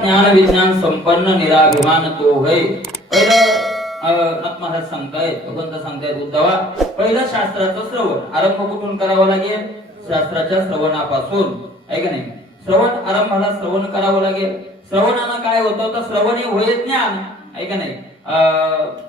ज्ञान विज्ञान संपन्न निराभिमान तो होय. पहिलं महाराज सांगतायत, भगवंत सांगतायत उद्धवा, पहिलं शास्त्राचं श्रवण. आरंभ कुठून करावा लागेल? शास्त्राच्या श्रवणापासून, आहे का नाही? श्रवण आरंभाला श्रवण करावं लागेल. श्रवणानं काय होतं? तर श्रवणे होय ज्ञान, आहे का नाही?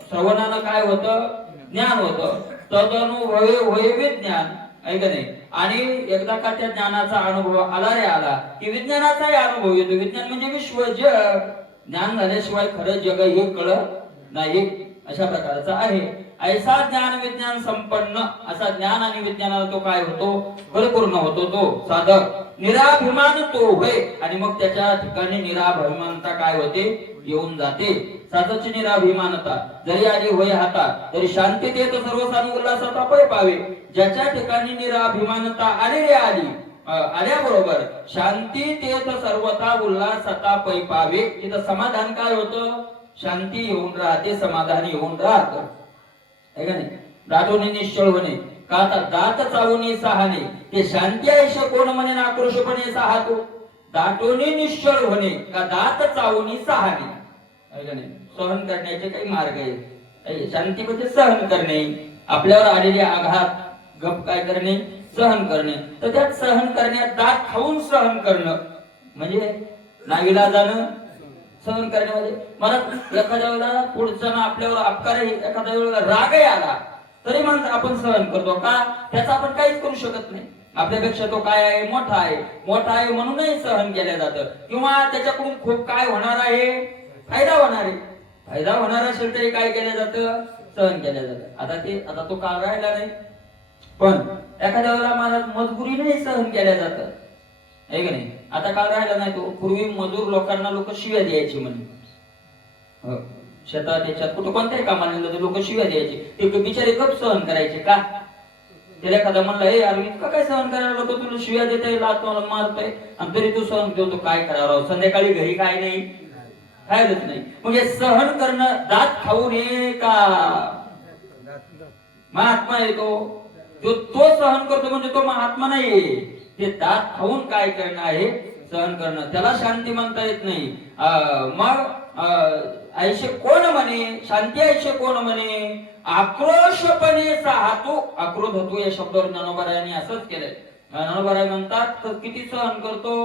श्रवणानं काय होतं? ज्ञान होतं. तदनुभवे होय विज्ञान, आहे का नाही? आणि एकदा का त्या ज्ञानाचा अनुभव आला रे आला की विज्ञानाचाही अनुभव येतो. विज्ञान म्हणजे विश्व, जग. ज्ञान झाल्याशिवाय खरं जग हे कळत नाही, अशा प्रकारचा आहे. ऐसा ज्ञान विज्ञान संपन्न, असा ज्ञान आणि विज्ञानाला तो काय होतो? परिपूर्ण होतो तो साधक. निराभिमान तो होय. आणि मग त्याच्या ठिकाणी निराभिमानता काय होते? येऊन जाते. साधकची निराभिमानता जरी आली होय हातात, तरी शांतीत येत सर्व सानु उल्हासाचा पै पावे. ज्याच्या ठिकाणी निराभिमानता आलेली आली, आल्याबरोबर शांतीत येत सर्वता उल्हासाचा पै पावे. इथं समाधान काय होतं? शांती येऊन राहते, समाधान येऊन राहत, आहे का नाही? दाटोने निश्चळ होणे, का आता दात चावून सहाने, ते शांती आयुष कोण म्हणे आक्रोशपणे सहातो. दाटोने निश्चळ होणे, का दात चावून सहाने, आहे का नाही? सहन करण्याचे काही मार्ग आहेत. शांती म्हणजे सहन करणे, आपल्यावर आलेले आघात गप काय करणे? सहन करणे. तर त्यात सहन करण्यात दात खाऊन सहन करणं म्हणजे नाविलाजानं सहन करण्यामध्ये. मला एखाद्या वेळेला पुढचा आपल्यावर अपकार, एखाद्या वेळेला रागही आला तरी म्हणून आपण सहन करतो का? त्याचा आपण काहीच करू शकत नाही. आपल्यापेक्षा तो काय आहे? मोठा आहे. मोठा आहे म्हणूनही सहन केलं जातं. किंवा त्याच्याकडून खूप काय होणार आहे? फायदा होणार आहे. फायदा होणार असेल तरी काय केलं जातं? सहन केलं जातं. आता तो काळ राहिला नाही, पण एखाद्या वेळेला मला मजबुरीने सहन केल्या जातं, आहे का नाही? आता काळ राहिला नाही तो. पूर्वी मजूर लोकांना लोक शिव्या द्यायची म्हणे. शेतात याच्यात कुठं कोणत्याही कामाला लोक शिव्या द्यायचे. ते बिचारे कप सहन करायचे का? त्याला एखादा म्हणला, हे यार इतका काय सहन करायला लोक तुला शिव्या देताय, लातोय, मारतोय, आणि तरी तू सहन करतो. काय करावं? संध्याकाळी घरी काय नाही, खायलाच नाही. म्हणजे सहन करणं दात खाऊन हे का महात्मा येतो? तो सहन करतो म्हणजे तो महात्मा नाहीये. ते दात खाऊन काय करणं आहे? सहन करणं. त्याला शांती म्हणता येत नाही. मग आयुष्य कोण म्हणे? शांती आयुष्य कोण म्हणे? आक्रोशपणे साहतो. आक्रोध होतो या शब्दावर ज्ञानोबारायांनी असंच केलंय. ज्ञानोबाराय म्हणतात तर किती सहन करतो?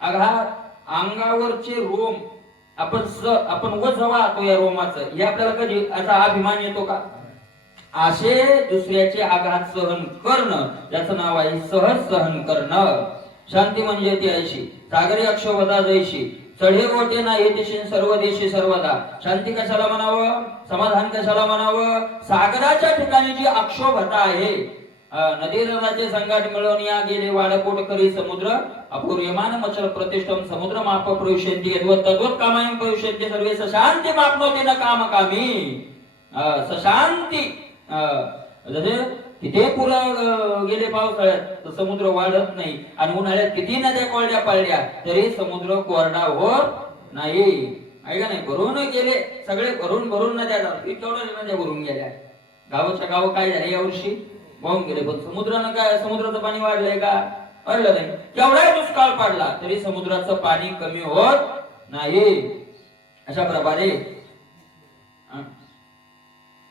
आघात, अंगावरचे रोम आपण वजवातो या रोमाचं, हे आपल्याला कधी असा अभिमान येतो का? असे दुसऱ्याचे आघात सहन करणं, याचं नाव आहे सहज सहन करणं. शांती म्हणजे ती ऐशी सागरी अक्षोभता जैशी, चढे गोटे नाही येतेशी सर्व देशी सर्वदा. शांती कशाला म्हणावं? समाधान कशाला म्हणावं? सागराच्या ठिकाणी जी अक्षोभता आहे, नदी नदाचे संघाट मिळवून या गेले वाडकोट करी समुद्र, अपूर्यमान मचल प्रतिष्ठम समुद्र माप प्रविशन्ति यद्वत् तद्वत् कामायं प्रविशन्ति सर्वे सशांती मापनोति न काम कामी. सशांती जसे तिथे पुरं गेले पावसाळ्यात तर समुद्र वाढत नाही, आणि उन्हाळ्यात किती नद्या कोरड्या पडल्या तरी समुद्र कोरडा होत नाही, आहे का नाही? भरून गेले सगळे, भरून नद्या जातात. तेवढ्या नद्या भरून गेल्या. गावाच्या गाव काय झाले यावर्षी? वाहून गेले. पण समुद्रानं काय? समुद्राचं पाणी वाढलंय का? वाढलं नाही. केवढाही दुष्काळ पडला तरी समुद्राचं पाणी कमी होत नाही. अशा प्रकारे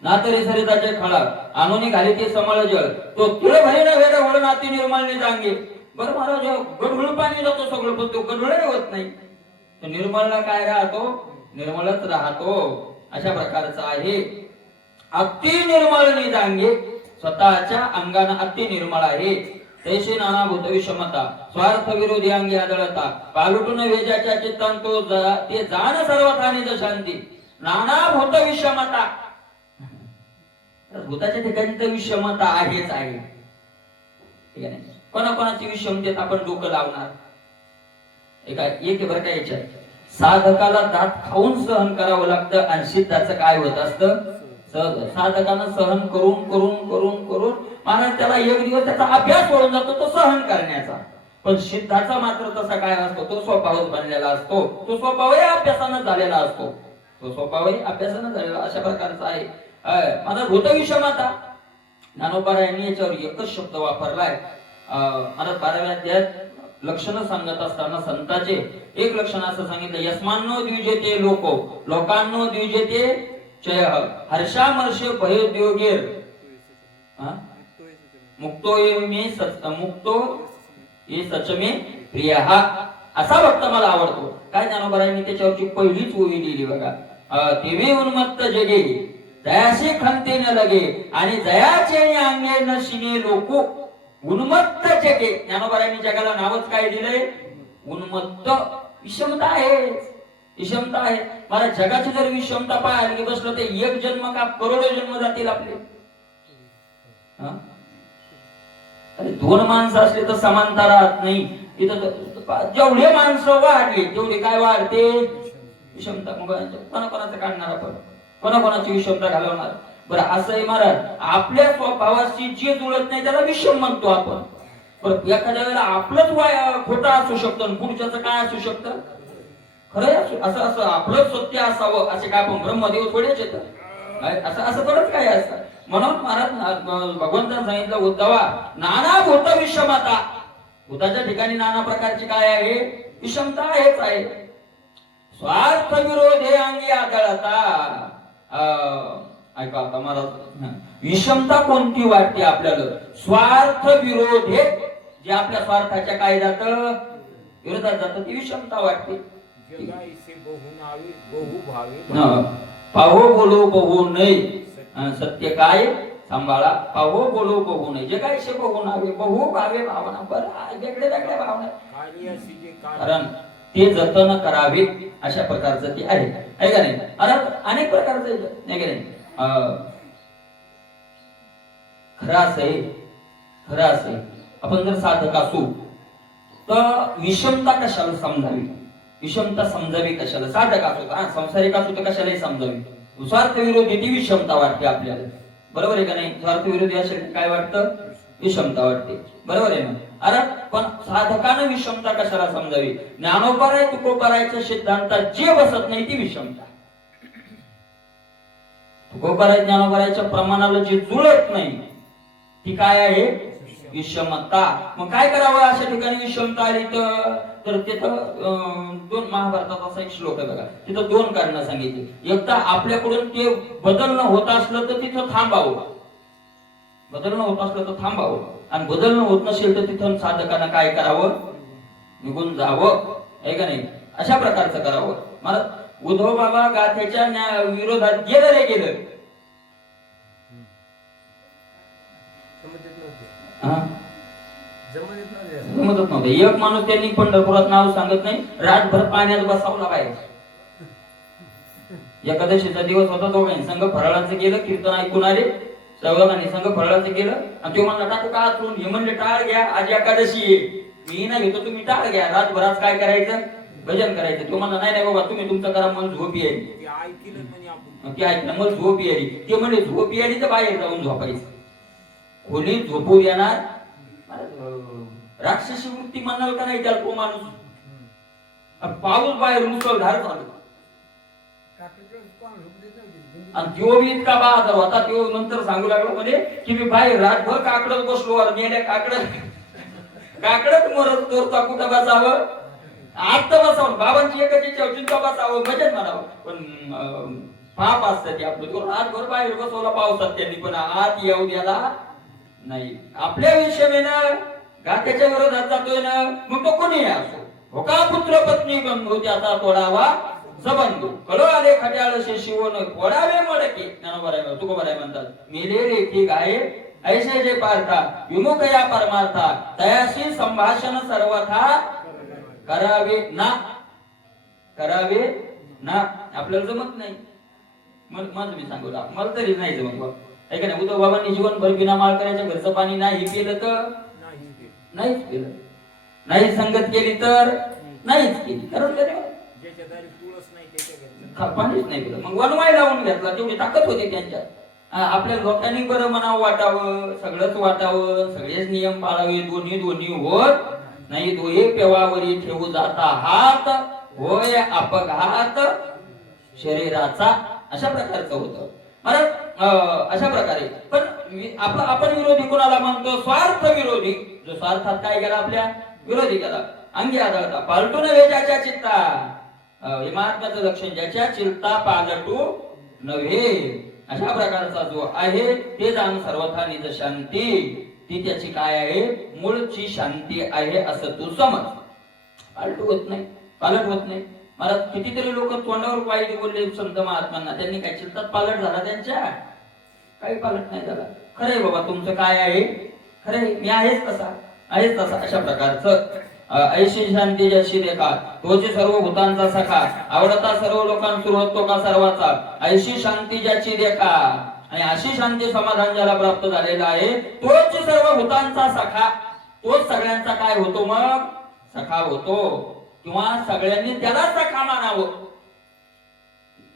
नातरे सरिताचे खळा आणून घाली ते समळ जळ, तो तिळ भरी न वेड होळ नाती निर्मळने जांगे. बरं महाराज, गढूळ पाणी जातो सगळं, पण तो गढूळ होत नाही. तो निर्मळला काय राहतो? निर्मळच राहतो. अशा प्रकारचा आहे. अति निर्मळने जांगे, स्वतःच्या अंगानं अति निर्मळ आहे. तैसे नाना भूत विषमता, स्वार्थ विरोधी अंगी आदळता, पालुटून वेजाच्या चित्तांतो ते जाण सर्वथानी शांती. नाना भूत विषमता, भूताच्या ठिकाणी तर विषमता आहेच आहे, ठीक आहे? कोणाकोणाची विषमतेत आपण डोकं लावणार? एक बरं का, याच्यात साधकाला दात खाऊन सहन करावं लागतं, आणि सिद्धाचं काय होत असतं? साधकानं सहन करून करून करून करून महाराज त्याला एक दिवस त्याचा अभ्यास होऊन जातो तो सहन करण्याचा. पण सिद्धाचा मात्र तसा काय असतो? तो स्वभावच बनलेला असतो. तो स्वभावही अभ्यासानं झालेला असतो. तो स्वभावही अभ्यासानं झालेला अशा प्रकारचा आहे. माझा भूत विषमता, ज्ञानोबारायांनी याच्यावर एकच शब्द वापरलाय. मला 12व्या अध्यायात लक्षण सांगत असताना संताचे एक लक्षण असं सांगितलं, यस्मान्नो द्विजेते लोको लोकांनो द्विजेते चय हर्षामर्षे भयोद्योगेर मुक्तो ये सचमे प्रिय हा असा भक्त मला आवडतो. काय ज्ञानोबरांनी त्याच्यावरची पहिलीच ओवी लिहिली बघा, तेवे उन्मत्त जगे जयाशी खंते न लगे आणि जयाचे अंगे न शिने लोको उन्मत्त जगे. ज्ञानोबरांनी जगाला नावच काय दिलंय? उन्मत्त. विषमता आहे, विषमता आहे. मला जगाची जर विषमता पाहायला बसलो तर एक जन्म का करोडो जन्म जातील आपले. अरे दोन माणसं असले तर समानता राहत नाही. इथं जेवढे माणसं वाढली तेवढे काय वाढते? विषमता. मग कोणाकोणाचं काढणार आपण, कोणाकोणाची विषमता घालवणार? बरं असं आहे महाराज, आपल्या स्वभावाशी जे जुळत नाही त्याला विषम म्हणतो आपण. बरं एखाद्या वेळेला आपलंच खोटं असू शकतं आणि पुढच्याचं काय असू शकतं? खरं असं असं आपलं सत्य असावं असे काय आपण ब्रह्मदेव थोडेच येतं? असं थोडंच काय असतं. म्हणून महाराज भगवंतांनी सांगितलं, उद्धवा नाना भूत विषमता. भूताच्या ठिकाणी नाना प्रकारची काय आहे? विषमता आहेच आहे. स्वार्थ विरोधे अंगी आदळता. ऐका आता महाराज, विषमता कोणती वाटते आपल्याला? स्वार्थ विरोधे, जे आपल्या स्वार्थाच्या काय जात विरोधात जात ती विषमता वाटते. पाहो बोलो बहु नाही, सत्य काय सांभाळा. पाहो बोलो बहु नाही, जे काय शे बहु नावे बहु भावे भावना. बरं वेगळे वेगळ्या भावना, कारण ते जतन करावे अशा प्रकारचं ते आहे का नाही? अनेक प्रकारचं नाही का नाही? खरं असं आपण जर साधक असू तर विषमता कशाला समजावी? विषमता समजावी कशाला? साधक असू संसारिक असू तर कशालाही समजावी. स्वार्थ विरोधी ती विषमता वाटते आपल्याला, बरोबर आहे का नाही? स्वार्थ विरोधी असेल काय वाटतं? विषमता वाटते, बरोबर आहे ना? अरे पण साधकानं विषमता कशाला समजावी? ज्ञानोपराय तुकोपरायच्या सिद्धांतात जे बसत नाही ती विषमता. तुकोपराय ज्ञानोपरायच्या प्रमाणाला जे जुळत नाही ती काय आहे? विषमता. मग काय करावं अशा ठिकाणी विषमता आली तर तिथं दोन, महाभारतात असा एक श्लोक आहे बघा, तिथं दोन कारणं सांगितली. एकदा आपल्याकडून ते बदलणं होत असलं तर तिथं थांबावं, बदलणं होत असलं तर थांबावं, आणि बदलणं होत नसेल तर तिथं साधकांना काय करावं? निघून जावं, आहे का नाही? अशा प्रकारचं करावं. मला उद्धव बाबा गाथेच्या विरोधात गेलं रे गेलं. जमतच नव्हतं. एक माणूस त्यांनी पंढरपुरात नाव सांगत नाही, रातभर पाण्यात बसावला बाहेर. एकादशीचा दिवस होता, दोघांनी संघ फराळाचं गेलं, कीर्तन ऐकून आले, सर्वांनी संघ फराळाचं गेलं, आणि तो म्हणला टाकू का आतून? हे म्हणले टाळ घ्या, आज एकादशी आहे. मी नाही घेतो, तुम्ही टाळ घ्या, रातभरात काय करायचं? भजन करायचं. तो म्हणला नाही बाबा तुम्ही तुमचं करा, मला झोप यायली. ते ऐकलं, मग झोप यायली. ते म्हणले झोप यायली तर बाहेर जाऊन झोपायचं. खोलीत झोपू देणार? राक्षसी वृत्ती म्हणाल का नाही त्याला तो माणूस? पाऊस बाहेर मुसळधार चालू, आणि तो बी इतका बहादर होता, तो नंतर सांगू लागला म्हणजे की मी बाहेर रातभर काकडत बसलो, मेल्या काकडत मरत तोरता कुठं बसावं? आता बसावं, बाबांची एकच इच्छा होती बसावं, भजन म्हणावं. पण पाप असतं ते आपलं. रातभर बाहेर बसवला पावसात त्यांनी, पण आत येऊ द्याला नाही. आपल्या विषयाने गात्याच्या विरोधात जातोय ना, मग तो कोणी असो. होका पुत्र पत्नी बंधू त्याचा तोडावा सबंधू, कळो आले खट्याळ शिवण फोडावे मडके. तुकोबाराय म्हणतात, मेले रेखी गाये ऐसे जे पार्था विमुख या परमार्था तयाशी संभाषण सर्वथा करावे ना. करावे ना आपल्याला जमत नाही. मग मी सांगू मला तरी नाही जमत. ऐका ना, उद्धव बाबांनी जीवनभर बिना माळ करायच्या घरचं पाणी नाही पिलं तर नाहीच पिलं, नाही संगत केली तर नाहीच केली, कारण पाणीच नाही पिलं. मग वनवाय लावून घेतला, तेवढी ताकद होती त्यांच्यात. आपल्या लोकांनी बरं म्हणावं वाटावं, सगळंच वाटावं, सगळेच नियम पाळावे, दोन्ही होत नाही. दोहे पेवावरी ठेवू जाता हात, होय अपघात शरीराचा. अशा प्रकारचं होतं महाराज. अशा प्रकारे पण आपण विरोधी कोणाला म्हणतो? स्वार्थ विरोधी. जो स्वार्थात काय केला? आपल्या विरोधी केला. अंगी आदळता पालटू नव्हे ज्याच्या चित्ता. हे महात्म्याचं लक्षण, ज्याच्या चित्ता पालटू नव्हे. अशा प्रकारचा जो आहे ते जाण सर्वथा निज शांती. ती त्याची काय आहे, मूळची शांती आहे असं तू समज. पालटू होत नाही, पालट होत नाही. मला कितीतरी लोक तोंडावर वाईट बोलले संत महात्मांना, त्यांनी काय चित्तात पालट झाला त्यांच्या? काही पालट नाही झाला. खरंय बाबा तुमचं काय आहे, खरंय मी आहेच तसा, आहेच तसा. अशा प्रकारचं ऐशी शांती जशी देखा तोची सर्व भूतांचा सखा, आवडता सर्व लोकांसुर होतो का सर्वाचा. ऐशी शांती ज्याची देखा, आणि अशी शांती समाधान ज्याला प्राप्त झालेला आहे तोच सर्व भूतांचा सखा. तोच सगळ्यांचा काय होतो, मग सखा होतो. किंवा सगळ्यांनी त्याला सखा मानावं.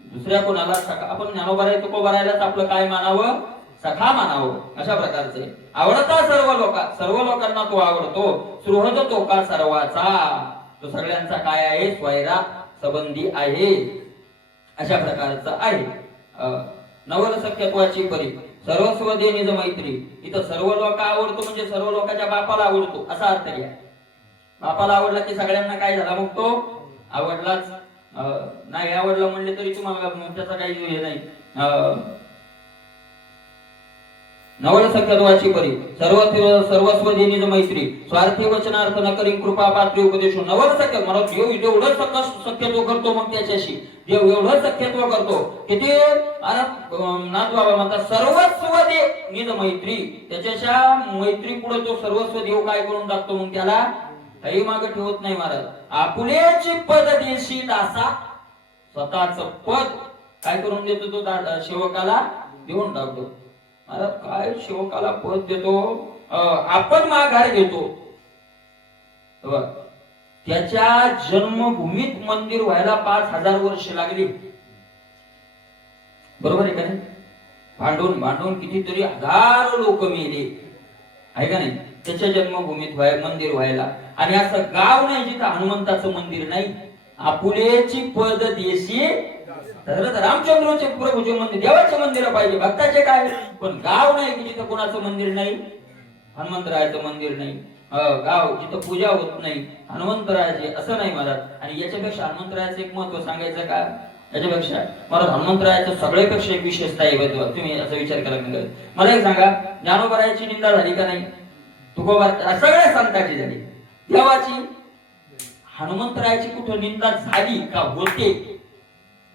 दुसऱ्या कोणाला सखा, आपण ज्ञानोबा आहे तुकोबारायलाच आपलं काय मानावं, सखा मानावं. अशा प्रकारचे आवडता सर्व लोकांना तो आवडतो. सुहृद तो का सर्वाचा, तो सगळ्यांचा काय आहे, स्वैरा संबंधी आहे. अशा प्रकारचा आहे. नवल सख्यत्वाची परी सर्वस्व दे निज मैत्री. इथं सर्व लोक आवडतो म्हणजे सर्व लोकांच्या बापाला आवडतो असा अर्थ घ्या. बापाला आवडला की सगळ्यांना काय झाला, मग तो आवडलाच. नाही आवडला म्हणले तरी तुम्हाला त्याचा काही हे नाही. नवल सख्यत्वाची परी सर्वस्व दे निज मैत्री. स्वार्थी वचनार्थ न करी कृपा पात्री उपदेश. नवल सख्य मला देव एवढं सख्यत्व करतो, मग त्याच्याशी देव एवढं सख्यत्व करतो किती नाथ बाबा म्हणतात सर्वस्व दे निज मैत्री. त्याच्याच्या मैत्री पुढे तो सर्वस्व देव काय करून टाकतो, मग त्याला काही मागे ठेवत नाही महाराज. आपुलेची पद देशी दासा, स्वतःच पद काय करून देतो तो सेवकाला देऊन टाकतो. महाराज काय सेवकाला पद देतो, आपण माघार घेतो. त्याच्या जन्मभूमीत मंदिर व्हायला 5000 वर्ष लागली. बरोबर आहे का नाही? भांडून भांडून कितीतरी हजारो लोक मेले आहे का नाही त्याच्या जन्मभूमीत मंदिर व्हायला. आणि असं गाव नाही जिथं हनुमंताचं मंदिर नाही. आपुलेची पद देशी रामचंद्राचे प्रभूचे मंदिर, देवाचे मंदिर पाहिजे, भक्ताचे काय, पण गाव नाही की जिथं कोणाचं मंदिर नाही, हनुमंतरायाचं मंदिर नाही. गाव जिथं पूजा होत नाही हनुमंतरायाचे, असं नाही महाराज. आणि याच्यापेक्षा हनुमंतरायाचं एक महत्व सांगायचं का, याच्यापेक्षा महाराज हनुमंतरायाचं सगळ्यापेक्षा एक विशेषता आहे. तुम्ही याचा विचार करा. मला एक सांगा, ज्ञानोबारायाची निंदा झाली का नाही? तुकोबा सगळ्या संतांची झाली. देवाची, हनुमंतरायाची कुठं निंदा झाली का होते?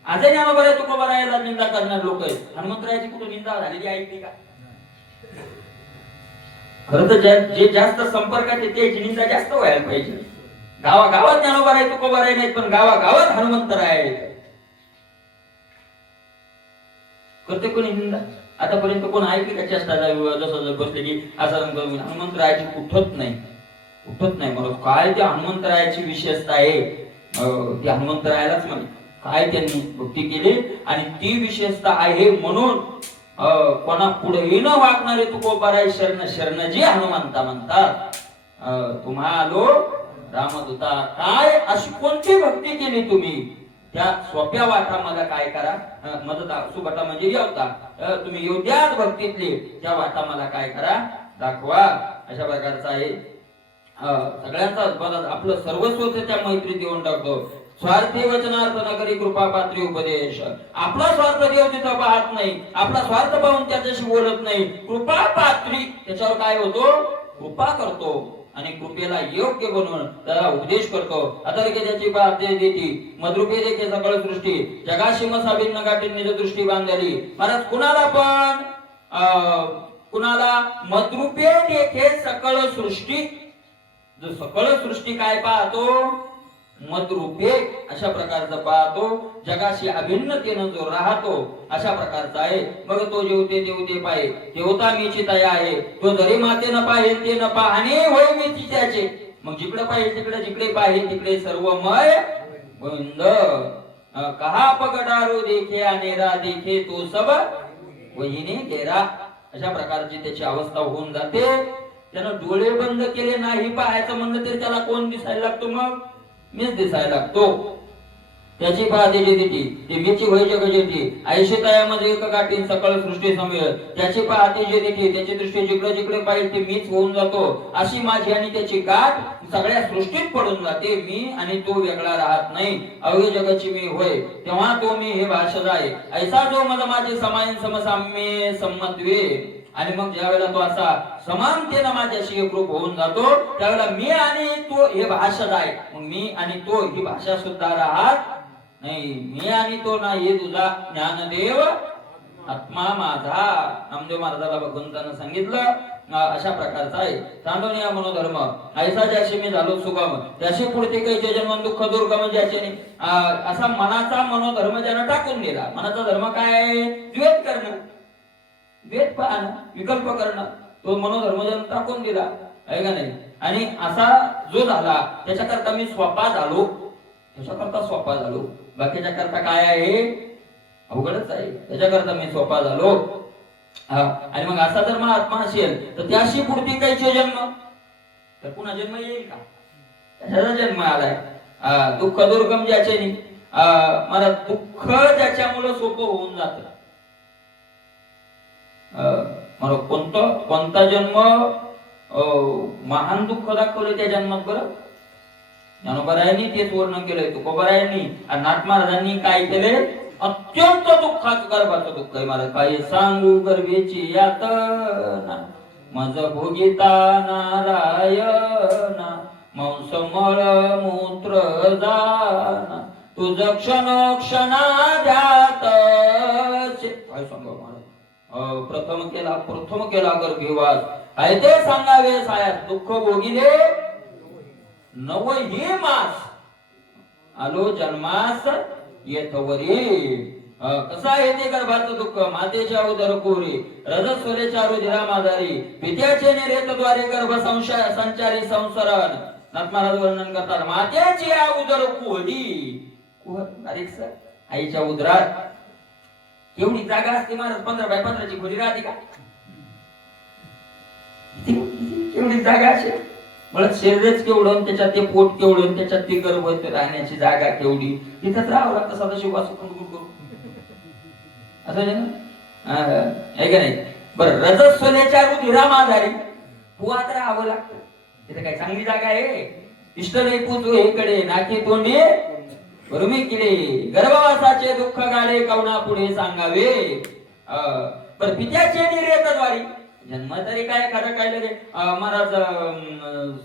आजही ज्ञानोबा तुकोबारायाला निंदा करणारे लोक आहेत. हनुमंतरायाची कुठं निंदा झालेली ऐकली का? खरं तर जे जास्त संपर्कात आहे त्याची निंदा जास्त व्हायला पाहिजे. गावागावात ज्ञानोबाराय तुकोबाराय नाहीत, पण गावागावात हनुमंतराय आहेत. करते कोणी निंदा? आतापर्यंत कोण ऐकली का चेष्टा जसं बसले की असं हनुमंतरायाची उठत नाही, उठत नाही. मला काय त्या हनुमंतरायाची विशेषता आहे, त्या हनुमंतरायालाच म्हणे काय त्यांनी भक्ती केली आणि ती विशेषता आहे म्हणून कोणा पुढे न वागणारे तुकोबाराय शरण शरण जी हनुमंता म्हणतात. तुम्हालो रामदूता, काय अशी कोणती भक्ती केली तुम्ही? त्या सोप्या वाटा मला काय करा, मदत सुबटा म्हणजे येवता, तुम्ही योग्याच भक्तीतले त्या वाटा मला काय करा, दाखवा. अशा प्रकारचा आहे. सगळ्यांचा आपलं सर्वस्व त्या मैत्री देऊन टाकतो. स्वार्थी वचनार्थ नगरी कृपा पात्री उपदेश. आपला स्वार्थ देव तिथं पाहत नाही, आपला स्वार्थ पाहून त्याच्याशी बोलत नाही. कृपा पात्री त्याच्यावर काय होतो, कृपा करतो आणि कृपेला योग्य बनवून त्याला उपदेश करतो. अतर्क्याची बात देती मद्रुपे देखे सकळ सृष्टी, जगाशी मसाभिन्न गाठी निज दृष्टी बांधली. महाराज कुणाला मद्रुपे देखे सकळ सृष्टी, जो सकळ सृष्टी काय पाहतो, मद्रुपे अशा प्रकारचा पाहतो. जगाशी अभिन्नतेनं जो राहतो अशा प्रकारचा आहे. मग तो जेवते देवते पाहे देवता मीची तया आहे. तो जरी माते न पाहे ते न पाहणे होय मीची त्याचे. मग जिकडे पाहिजे तिकडे, जिकडे पाहिजे तिकडे सर्वमय गोविंद. कहा पगडारो देखे अनेरा देखे तो सब वहिने गेरा. अशा प्रकारची त्याची अवस्था होऊन जाते. त्यानं डोळे बंद केले नाही पाहायचं म्हणलं तरी त्याला कोण दिसायला लागतो, मग मीच दिसायला लागतो. त्याची पाहते जेती ते मीची होय जग जेती ऐशी तयामध्ये एक गाठी सकळ सृष्टी समेळ त्याची पाहते जेती त्याची दृष्टी जिकडे जिकडे पाहिजे ते मीच होऊन जातो अशी माझी आणि त्याची गाठ सगळ्या सृष्टीत पडून जाते मी आणि तो वेगळा राहत नाही अवघे जगाची मी होय तेव्हा तो मी हे भाषण आहे ऐसा जो मद माझे समायन समसाम्ये सम्मत्वे आणि मग ज्या वेळेला तो असा समानतेने माझ्याशी एकरूप होऊन जातो त्यावेळेला मी आणि तो हे भाषण आहे मग मी आणि तो ही भाषा सुद्धा राहत नाही मी आणि तो नाही तुझा ज्ञानदेव आत्मा माझा नामदेव महाराजाला भगवंतानं सांगितलं अशा प्रकारचा आहे सांडोनिया मनोधर्म ऐसा ज्याशी मी झालो सुगम त्याशी पुढते काही जन्म दुःख दुर्गम ज्याचे असा मनाचा मनोधर्म ज्यानं टाकून दिला मनाचा धर्म काय आहे द्वेष करणं द्वेष पाहणं विकल्प करणं तो मनोधर्म ज्यानं टाकून दिला आहे का नाही आणि असा जो झाला त्याच्याकरता मी स्वतः झालो त्याच्याकरता सोपा झालो बाकीच्या करता काय आहे अवघडच आहे त्याच्याकरता मी सोपा झालो आणि मग असा जर महात्मा असेल तर त्याशी पुढती काहीचे जन्म तर पुन्हा जन्म येईल का त्याचा जन्म आलाय दुःख दुर्गम ज्याचे मला दुःख ज्याच्यामुळे सोपं होऊन जात मला कोणता जन्म महान दुःख दाखवले त्या जन्मात बरं ज्ञानोबरायांनी तेच वर्णन केलंय तुकोबरायांनी आणि नाथ महाराजांनी काय केले अत्यंत दुःखाचं गर्भाचं दुःख आहे मला काय सांगू गर्भेची यातना मज भोगिता नारायणा मांस मळ मूत्र जाना तुझ क्षण क्षणा द्यात काय सांगा मला प्रथम केला गर्भीवास काय ते सांगावे साया दुःख भोगिले नव हे मास आलो जन्मास येथवरी कसा आहे ते गर्भाचं दुःख मातेच्या उदर कोरी रजस्वलेच्या रुधिरा माधारी पित्याचे निरेतद्वारे गर्भ संचारी संसरण नाथ महाराज वर्णन करतात मातेची उदर कोरी आईच्या उदरात केवढी जागा असते महाराज 15x15 ची खोली राहते का केवढी जागा असेल मला शरीरच केवढं त्याच्यात ते पोट केवढं त्याच्यात ते गर्भ राहण्याची जागा केवढी तिथंच राहावं लागतं साधा शिवास करू असं आहे का नाही बरं रजस्वलेच्या रुधिरामाधारी पुआत राहावं लागतं तिथे काय चांगली जागा आहे इष्टले पूजू हेकडे नाकी तोंडे रुमी किडे गर्भवासाचे दुःख गाडे कवना पुढे सांगावे पर पित्याचे निर्यतद्वारी जन्म तरी काय खरं काय लगे महाराज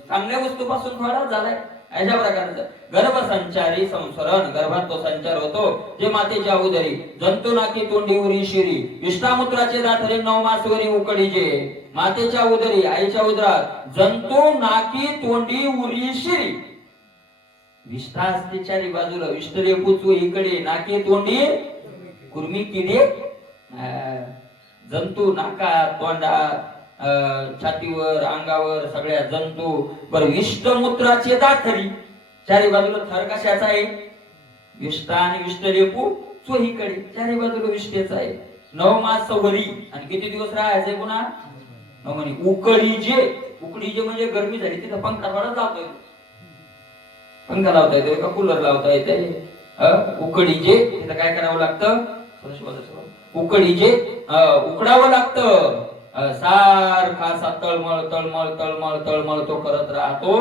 चांगल्या वस्तूपासून थोडा झालाय अशा प्रकारचं गर्भसंचारी संसरण गर्भात तो संचार होतो जे मातेच्या उदरी जंतू नाकी तोंडी उरी शिरी विष्णामुत्राचे दातरे 9 मासवरी उकडी जे मातेच्या उदरी आईच्या उदरात जंतू नाकी तोंडी उरी शिरी विष्ठा असते चारी बाजूला विष्ठरे पुचू इकडे नाकी तोंडी कुर्मी किडे जंतू नाका तोंडा छातीवर अंगावर सगळ्या जंतू बर विष्ठमूत्राचे दातरी चारी बाजूला थर कशाचा आहे विष्ठा आणि विष्ठरेपू चोहीकडे चारी बाजूला विष्ठेचा आहे 9 मास वरी आणि किती दिवस राहायचंय पुन्हा 9 महिने उकडी जे म्हणजे गरमी झाली तिथं पंखा थोडा लावतोय पंखा लावता येतोय का कूलर लावता येते उकडीचे तिथं काय करावं लागतं उकडीचे उकडावं लागतं सारखा असा तळमळ तळमळ तळमळ तळमळ तो करत राहतो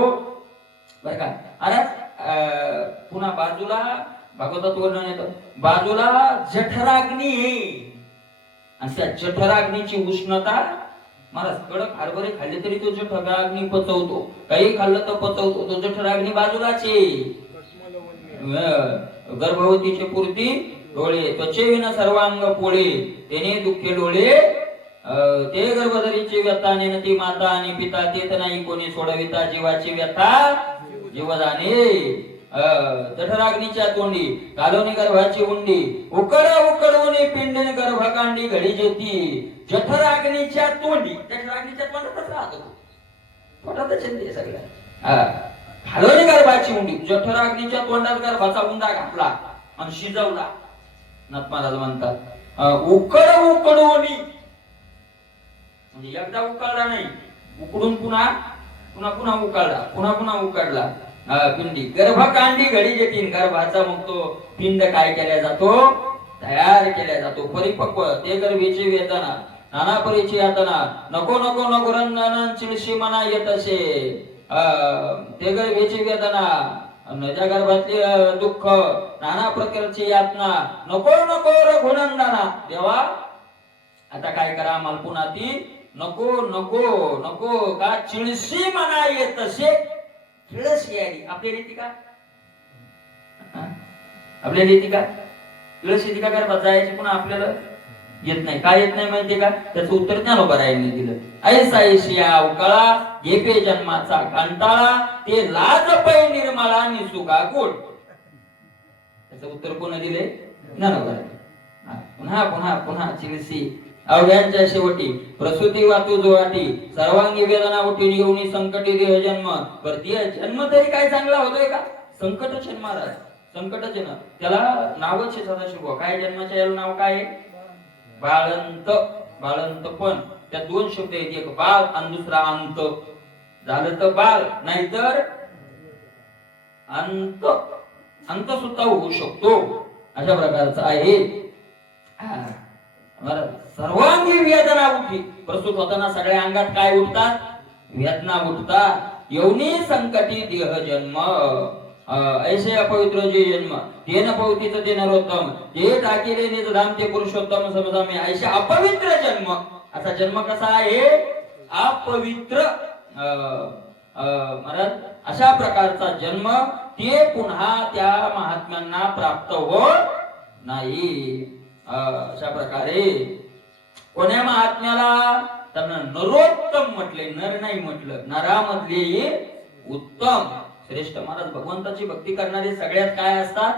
बर का अरे पुन्हा बाजूला भागवतात वर्णन येतं बाजूला जठराग्नी आणि त्या जठराग्नीची उष्णता महाराज कडक हरभरे खाल्ले तरी तो जठराग्नी पचवतो काही खाल्लं तर पचवतो तो जठराग्नी बाजूलाचे गर्भवतीचे पुरती डोळे त्वचेविना सर्वांग पोळे तेने दुःखे डोळे ते गर्भधरीची व्यथा नेनती माता आणि पिता तेथ नाही कोणी सोडविता जीवाची व्यथा जीवदाने जठराग्नीच्या तोंडी कालोनी गर्भाची उंडी उकडवून पिंडीने गर्भकांडी घडी जेती जठराग्नीच्या तोंडी जठराग्नीच्या तोंडातच राहतो पोटातच येते सगळ्या कालोनी गर्भाची उंडी जठराग्नीच्या तोंडात गर्भाचा उंडा घातला आणि शिजवला नाथ महाराज म्हणतात उकडवून म्हणजे एकदा उकळला नाही उकडून पुन्हा उकळला पुन्हा उकडला पिंडी गर्भकांडी घडी जेतीन गर्भाचा मग तो पिंड काय केला जातो, तयार केला जातो, परिपक्व. ते गर्भीची वेदना नाना परीची यातना नको नको नको रंजन चिळशी मना येत असे. ते गर्भीची वेदना त्या गर्भातली दुःख नाना प्रकारची यातना नको नको रघुनंदना. देवा आता काय करा, आम्हाला पुन्हा ती नको नको नको का चिळशी मना येत असे. किळशी आली आपल्या रीती का, आपल्या रीती का किळशी का गर्भात जायची पुन्हा आपल्याला येत नाही. काय येत नाही माहितीये का, त्याचं उत्तर ज्ञानोबारायांनी दिलं. ऐसा ऐशिया अवकाळा येपे जन्माचा कंटाळा ते लाज पै निर्मळा निसुका गोड. त्याचं उत्तर कोण दिले, ज्ञानोबाराय. पुन्हा पुन्हा पुन्हा चिलसी अवघ्यांच्या शेवटी प्रसूती वातू जोवाटी सर्वांगी वेदना उठून येऊनी संकटी देह जन्म. परतीय जन्म तरी काय चांगला होतोय का, संकटच आहे महाराज, संकटच आहे ना. त्याला नावच आहे सदाशिव. काय जन्माच्या याला नाव काय, बाळंत. बाळंत पण त्या दोन शब्द आहेत, एक बाळ आणि दुसरा अंत. झालं तर बाळ, नाहीतर अंत. अंत सुद्धा होऊ शकतो, अशा प्रकारचा आहे. सर्वांगी वेदना उठी. प्रसूत होताना सगळ्या अंगात काय उठतात, वेदना उठतात. यवनी संकटी देह जन्म ऐसे अपवित्र जे जन्म तेन पवित्र ते नरोत्तम जे टाकिले निज धाम ते पुरुषोत्तम समजामे. ऐसे अपवित्र जन्म. असा जन्म कसा आहे, अपवित्र. महाराज अशा प्रकारचा जन्म ते पुन्हा त्या महात्म्यांना प्राप्त होत नाही. अशा प्रकारे कोण्या महात्म्याला त्यांना नरोत्तम म्हटले, नर नाही म्हटलं, नरामधले उत्तम श्रेष्ठ. महाराज भगवंताची भक्ती करणारे सगळ्यात काय असतात,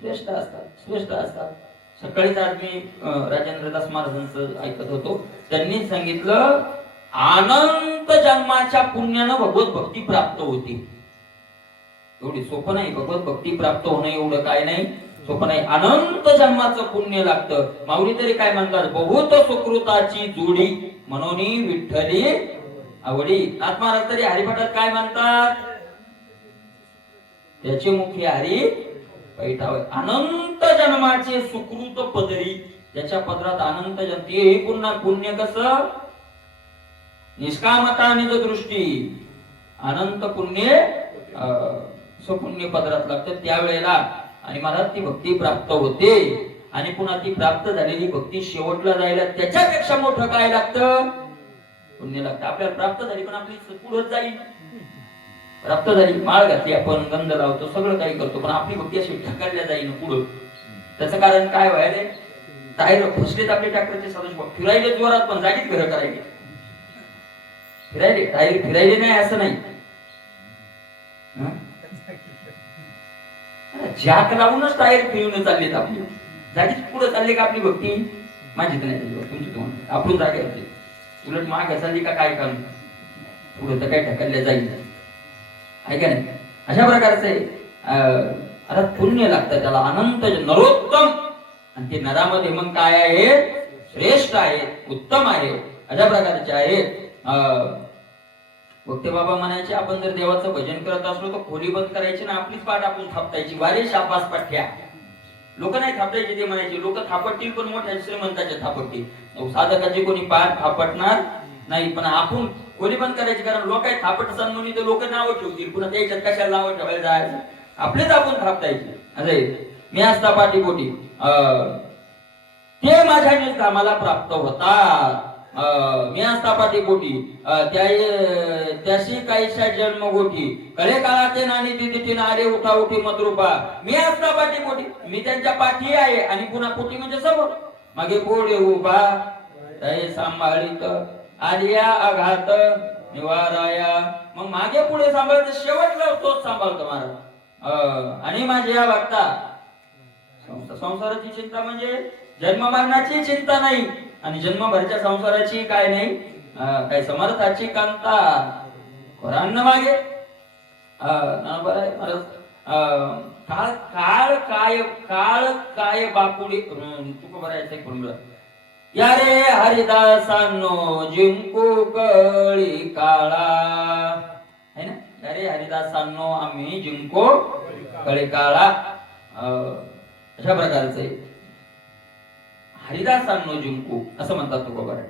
श्रेष्ठ असतात, श्रेष्ठ असतात. सकाळीच आज मी राजेंद्रदास महाराजांचं ऐकत होतो. त्यांनी सांगितलं अनंत जन्माच्या पुण्यानं भगवत भक्ती प्राप्त होती. एवढी सोपं नाही, भगवत भक्ती प्राप्त होणं एवढं काय नाही, सोपं नाही. अनंत जन्माचं पुण्य लागतं. माऊली तरी काय म्हणतात, बहुत सुकृताची जोडी म्हणून विठ्ठली आवडी. नाथमहाराज तरी हरिपाठात काय म्हणतात, त्याचे मुखी हरी पैठावे. अनंत जन्माचे सुकृत पदरी, ज्याच्या पदरात अनंत जन्म, ते पुन्हा पुण्य कसं, निष्कामता निज दृष्टी अनंत पुण्य सुपुण्य पदरात लागतं त्यावेळेला. आणि मला ती भक्ती प्राप्त होते. आणि पुन्हा ती प्राप्त झालेली भक्ती शेवटला जायला त्याच्यापेक्षा मोठं काय लागतं, पुण्य लागतं. आपल्याला प्राप्त झाली पण आपली पुढे जाईल, प्राप्त झाली, माळ घातली आपण, गंध लावतो, सगळं काही करतो, पण आपली भक्ती अशी ढकलल्या जाईल पुढं. त्याचं कारण काय व्हायले, टायर फसलेत आपले ट्रॅक्टरचे सदस्य, फिरायले जोरात पण जागीच घर करायले, फिरायले टायर फिरायले नाही असं नाही, जॅक लावूनच टायर फिरवून चाललेत आपली, जागीच पुढे चालले का आपली भक्ती, माझी तर नाही तुमची तुम्हाला आपण जागे होते, उलट माग चालली का काय काम, पुढे तर काय ढकलल्या जाईल, आहे का नाही. अशा प्रकारचे आता पुण्य लागतं त्याला, अनंत नरोत्तम. आणि ते नरामध्ये मग काय आहे, श्रेष्ठ आहे, उत्तम आहे, अशा प्रकारचे आहेत. भक्ते बाबा म्हणायचे, आपण जर देवाचं भजन करत असलो तर खोली बंद करायची ना आपलीच पाठ आपण थापतायची, वारे शाबास पाठ्या. लोक नाही थापटायचे ते म्हणायचे, लोक थापटतील पण मोठ्या श्रीमंताच्या थापटतील, साधकाची कोणी पाठ थापटणार नाही, पण आपण खोली बंद करायची, कारण लोक थापट म्हणून तर लोक नावं ठेवतील, पुन्हा त्याच्यात कशाला नावं ठेवायला जायचं, आपलेच आपण थापतायचे. अरे मी असता पाठीपोटी ते माझ्या कामाला प्राप्त होतात, मी असता पाठीपोटी त्याशी काहीशा जन्म गोठी, कळे काळाचे नाणी तिथे नारे उठा उठी मद्रुपा, मी असता पाठीपोटी, मी त्यांच्या पाठी आहे, आणि पुन्हा पोटी म्हणजे समोर, मागे पुढे उभा सांभाळीत आलिया आघात निवाराया. मग मागे पुढे सांभाळत शेवटला तोच सांभाळतो महाराज. आणि माझे या भक्ता संसाराची चिंता म्हणजे जन्म मरणाची चिंता नाही, आणि जन्मभरच्या संसाराची काय नाही, काय समर्थाची कांता वरांना मागे काळ काळ काय काळ काय बापुडी तुक भरायचं कोण या रे हरिदासांनो जिंकू कळी काळा, है ना. अरे हरिदासांनो आम्ही जिंको कळे काळा, अशा प्रकारचे हरिदासांनो जिंकू असं म्हणतात तुकोबाराय.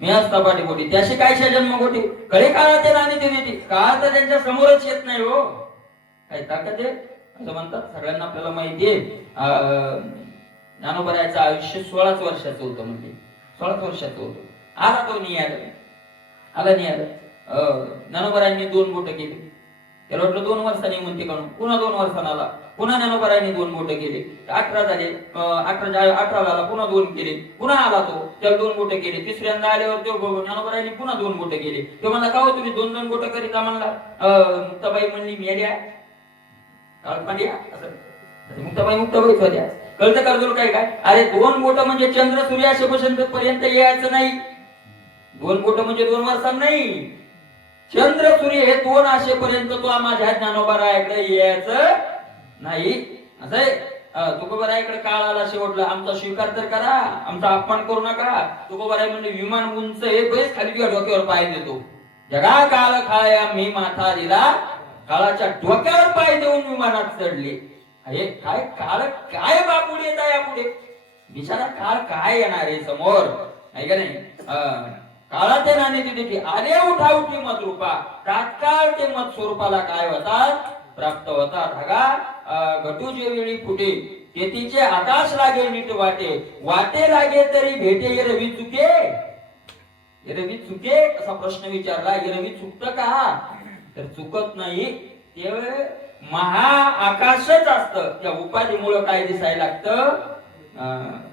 मी असता पाठीपोटी त्याशी कायशा जन्म गोटी कळे काळाचे नाणी ते देते. काळ तर त्यांच्या समोरच येत नाही हो, काय ताकद आहे असं म्हणतात. सगळ्यांना आपल्याला माहितीये ज्ञानोबरायचं आयुष्य 16च वर्षाचं होतं, म्हणजे 16च वर्षाचं होतं. आला तो नाही आलं. ज्ञानोबरायांनी 2 बोट केली. त्याला वाटलं 2 वर्षांनी म्हणते काढून, पुन्हा 2 वर्षांना आला. पुन्हा ज्ञानोबरायांनी 2 बोट केली. 18 झाले. 18 झाला, पुन्हा 2 केले. पुन्हा आला तो, त्याला 2 बोट केली. तिसऱ्यांदा आल्यावर तो ज्ञानोबरायांनी पुन्हा 2 बोट केली. तो म्हणला का हो तुम्ही 2-2 बोट करीता म्हणला. मुक्ताबाई म्हणली मेल्या काळपांड्या असं. मुक्ताबाईच होत्या. कळतं का तुला काय काय? अरे 2 बोट म्हणजे चंद्र सूर्याशी पर्यंत यायचं नाही. 2 बोट म्हणजे 2 वर्षांत नाही. चंद्र सूर्य हे 2 आशेपर्यंत तो माझ्या ज्ञानोबारायाकडे यायचं नाही. असं आहे. तुकोबारायाकडे काळ आला शेवटला, आमचा स्वीकार तर करा, आमचा अपमान करू नका. तुकोबाराय म्हणजे विमान उंच आहे, बस खाली तुझ्या डोक्यावर पाय देतो. जगा काळ खाया मी माथा दिला, काळाच्या डोक्यावर पाय देऊन विमानात चढले. हे काय काळ काय बापुढे येत आहे यापुढे, बिचारा काळ काय येणार आहे समोर, आहे का नाही. काळाचे नाणे तिथे आले उठाउठी मत रूपा, तात्काळ ते मत स्वरूपाला काय होतात प्राप्त होतात. धागा घटूचे वेळी फुटे, तेथीचे आकाश लागे नीट वाटे, वाटे लागे तरी भेटे ये रवी चुके. ये रवी चुके असा प्रश्न विचारला. ये रवी चुकत का, तर चुकत नाही. ते महा आकाशच असतं. त्या उपाधीमुळे काय दिसायला लागतं,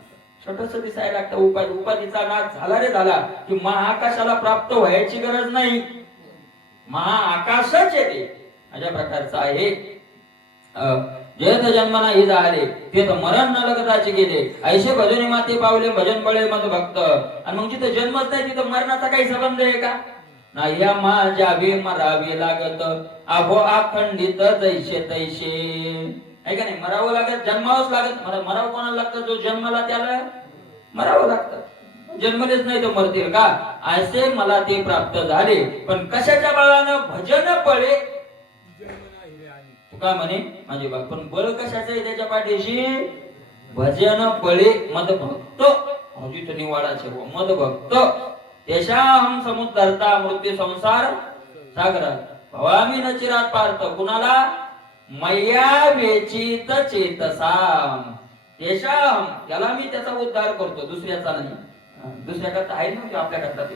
छोटस दिसायला लागतं. उपाधीचा नाश झाला रे झाला की महाआकाशाला प्राप्त व्हायची गरज नाही, महाआकाशच येते. अशा प्रकारचं आहे. जेथ जन्मना ही झाले ते तर मरण न लगताचे गेले, ऐशे भजनी माते पावले भजन बळे मत भक्त. आणि मग जिथं जन्मच नाही तिथं मरणाचा काही संबंध आहे का नाही. या माझ्यावे मरावे लागत अभो अखंडित जैसे तैसे, आहे का नाही. मरावं लागत, जन्मावंच लागत. मरावं कोणाला लागतं, जो जन्मला त्याला मरावं लागतं. जन्मलेच नाही तर मरतील का, असे मला ते प्राप्त झाले. पण कशाच्या बळानं, भजन बळे. तुका म्हणे माझे बाप, पण बळ कशाचं आहे त्याच्या पाठीशी, भजन बळे मद भक्त. जिथं निवाडाचे मद भक्त. तेषाहम समुद्धरता मृत्यू संसार सागरात, भवामी न चिरात पार्थ. कुणाला, मय्या वेचित चेतसाम. तेषाहम, त्याला मी त्याचा उद्धार करतो, दुसऱ्याचा नाही. दुसऱ्याकरता आहे ना आपल्याकरता. ते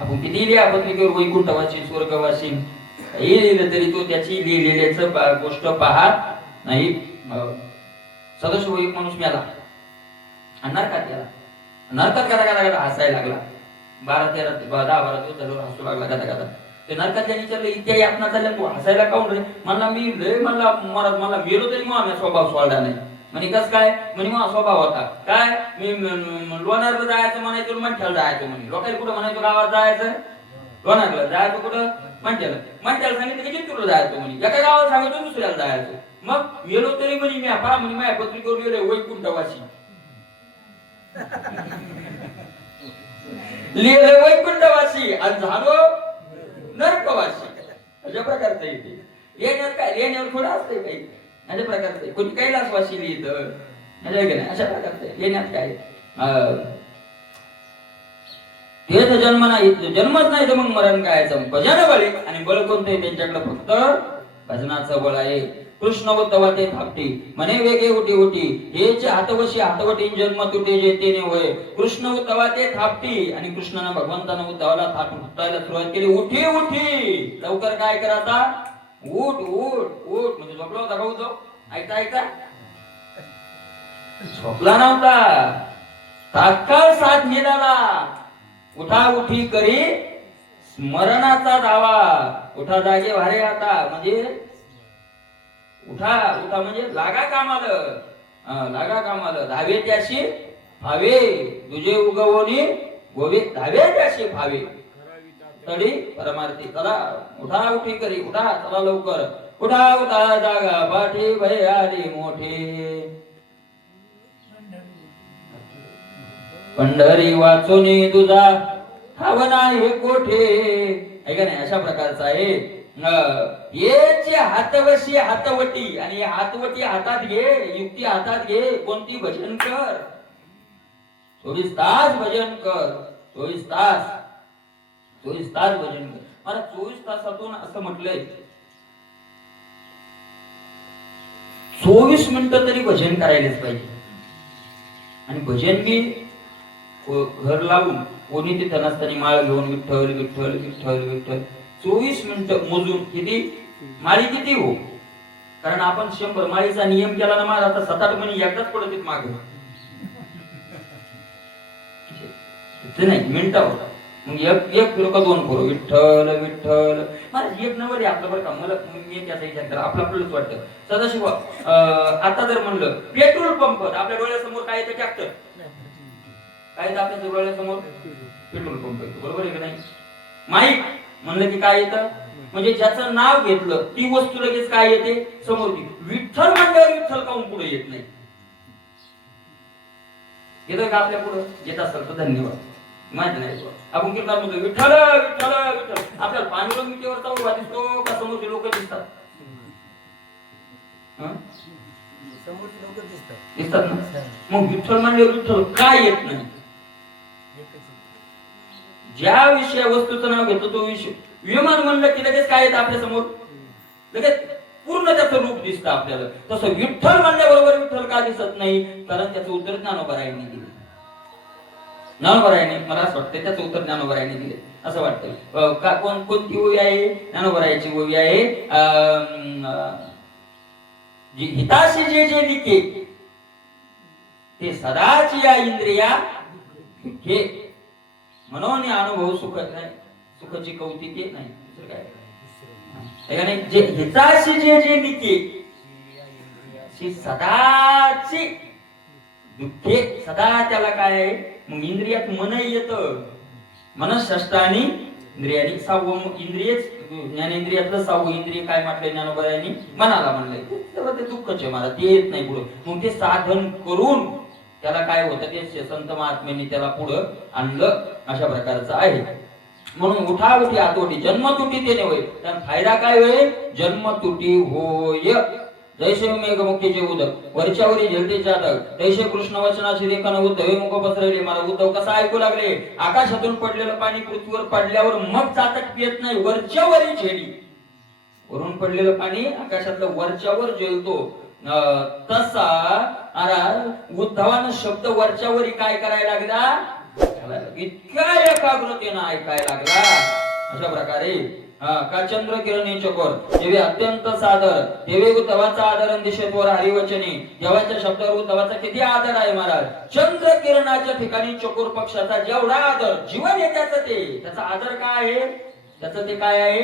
आपण किती लिहा पत्रिकेवर वैकुंठवासी स्वर्गवासी काही लिहिलं तरी तो त्याची लिहिलेल्याच गोष्ट पाहत नाही. सदस्य एक माणूस मिळाला, नरकात गेला. नरकात गादा हसायला लागला. 10-12 दिवस झाल्यावर हसू लागला गादा. ते नरकातल्या विचारलं इथे यातना झाल्या तू हसायला काऊन रे. मला मी मला मेलो तरी मग स्वभाव सोडला नाही. म्हणे कस काय, म्हणे मग स्वभाव होता काय, मी लोणारला जायचं म्हणायचं, मंठ्याला जायचं म्हणे. लोकांना कुठं म्हणायचं गावात जायचं, लोणारला जायचं, कुठं मंठ्याला सांगितलं की चित्तूरला जायचं म्हणे. एका गावाला सांगितलं दुसऱ्याला जायचं. मग गेलो तरी म्हणे मी पहा म्हणे माझ्या पत्रिकेवर गेलो वैकुंठवासी लिहिलं वैकुंठवासी आणि झालो नरकवासी. अशा प्रकारचं येते. येण्यात काय, येण्यावर थोडं असते काही. अशा प्रकारचे कोणी कैलासवासी लिहित, अशा प्रकारचे येण्यात काय. तेच जन्म नाही, जन्मच नाही तर मग मरण काय. भजन बळे, आणि बळ कोणतं आहे त्यांच्याकडे, फक्त भजनाचं बळ आहे. कृष्ण उद्धवा ते थापटी म्हणे वेगे उठी उठी, हेचे हातवशी हातवटी जन्म तुटे जे तेने होय. कृष्ण उद्धवा ते थापटी, आणि कृष्णानं भगवंतानं उद्धवाला थापटायला सुरुवात केली. उठी उठी, लवकर काय करा आता, उठ उठ उठ. म्हणजे झोपला होता का उद्धव, ऐकता झोपला नव्हता. तात्काळ साथ निघाला. उठा उठी करी स्मरणाचा दावा. उठा जागे वारे आता, म्हणजे उठा उठा म्हणजे लागा कामाला, लागा कामाला. धावे त्याशी फावे, तुझे उगवणी गोवे, धावे त्याशी फावे तडी परमार्थी. चला उठा उठी करी, उठा चला लवकर, उठा उठा जागा पाठी भयाली मोठे. पंढरी वाचुनी तुझा ठाव नाही कोठे, आहे का नाही. अशा प्रकारचा आहे. जे हातवशी हातवटी, आणि हातवटी हातात घे, युक्ती हातात घे, कोणती भजन कर, 24 तास भजन कर, 24 तास, 24 तास भजन कर. मला 24 तासातून असं म्हटलंय 24 मिनिटं तरी भजन करायलाच पाहिजे. आणि भजन बी घर लावून कोणी तिथं नसताना माळ घेऊन विठ्ठल विठ्ठल विठ्ठल विठ्ठल 24 मिनिटं मोजून, किती माळी किती हो, कारण आपण 100 माळीचा नियम केला ना माझा, आता 7-8 महिने एकदाच पडत मागे नाही मिनिटावर. मग एक फिरो का 2 फिरो विठ्ठल विठ्ठल. मला एक नंबर आहे आपलं बरं का. मला मी त्याचा विचार करा, आपलंच वाटतं सदाशिव. आता जर म्हणलं पेट्रोल पंप, आपल्या डोळ्यासमोर काय येतं? ट्रॅक्टर. काय येतं आपल्या डोळ्यासमोर? पेट्रोल पंप येतो, बरोबर आहे की नाही? माईक म्हणलं की काय येतं? म्हणजे ज्याचं नाव घेतलं ती वस्तू लगेच काय येते? समोर. विठ्ठल म्हणल्यावर विठ्ठल काऊन पुढे येत नाही? येतोय का आपल्या पुढे? येत असेल तर धन्यवाद. माहिती नाही आपण कीर्तन म्हणतो विठ्ठल विठ्ठल विठ्ठल, आपल्याला पांडुरंग विटेवरचा उभा दिसतो का समोरचे लोक दिसतात? समोरचे लोक दिसतात ना. मग विठ्ठल म्हणल्यावर विठ्ठल काय येत नाही? ज्या विषय वस्तूचं नाव घेतो तो विषय. विमान म्हणलं की लगेच काय येतं आपल्या समोर? लगेच पूर्ण त्याचं रूप दिसतं आपल्याला. तसं विठ्ठल म्हणल्याबरोबर विठ्ठल का दिसत नाही? कारण त्याचं उत्तर ज्ञानोबारायांनी दिले. ज्ञानोबारायांनी, मला असं वाटतं त्याचं उत्तर ज्ञानोबारायांनी दिले असं वाटतं. का कोणती ओवी आहे? ज्ञानोबारायांची ओवी आहे. हिताशी जे जे लिखे ते सदाची या इंद्रिया हे म्हणून अनुभव सुख नाही, सुखाची कौतिके नाही. काय जे हिताशी जे जे लिखे सदाची दुःखे, सदा त्याला काय आहे? मग इंद्रियात मन येतं. मनःषष्ठानी इंद्रियानी 6वं इंद्रियच, ज्ञानेंद्रियातलं 6वं इंद्रिय काय म्हटलंय ज्ञानोबायांनी? मनाला म्हणलंय. तेव्हा ते दुःखच आहे मला, ते येत नाही पुढं. मग ते साधन करून त्याला काय होतं? ते संत महात्म्यांनी त्याला पुढं आणलं. अशा प्रकारचं आहे. म्हणून उठाउठी आतोटी जन्मतुटी ते होय. त्याचा फायदा काय होईल? जन्मतुटी होय. जैसे मेघमुखीचे उदक वरच्यावरी झेलते जातक, तैसे कृष्ण वचनाची रेखन उद्धवे मुख पसरवले. मला उद्धव कसा ऐकू लागले? आकाशातून पडलेलं पाणी पृथ्वीवर पडल्यावर मग चातक पियत नाही, वरच्यावरी झेली. वरून पडलेलं पाणी आकाशातलं वरच्यावर झेलतो. तसा उद्धवानं शब्द वरच्यावरी काय करायला लागला? इतक्या एकाग्रतेनं ऐकायला लागला. अशा प्रकारे का चंद्र किरणी चकोर जेवे अत्यंत सादर, तेवे उद्धवाचा आदर दिशेवर हरिवचने. देवाच्या शब्दावर उद्धवाचा किती आदर आहे महाराज. चंद्र किरणाच्या ठिकाणी चकोर पक्षाचा जेवढा आदर, जीवन आहे त्याचं, ते त्याचा आदर काय आहे? त्याचं ते काय आहे?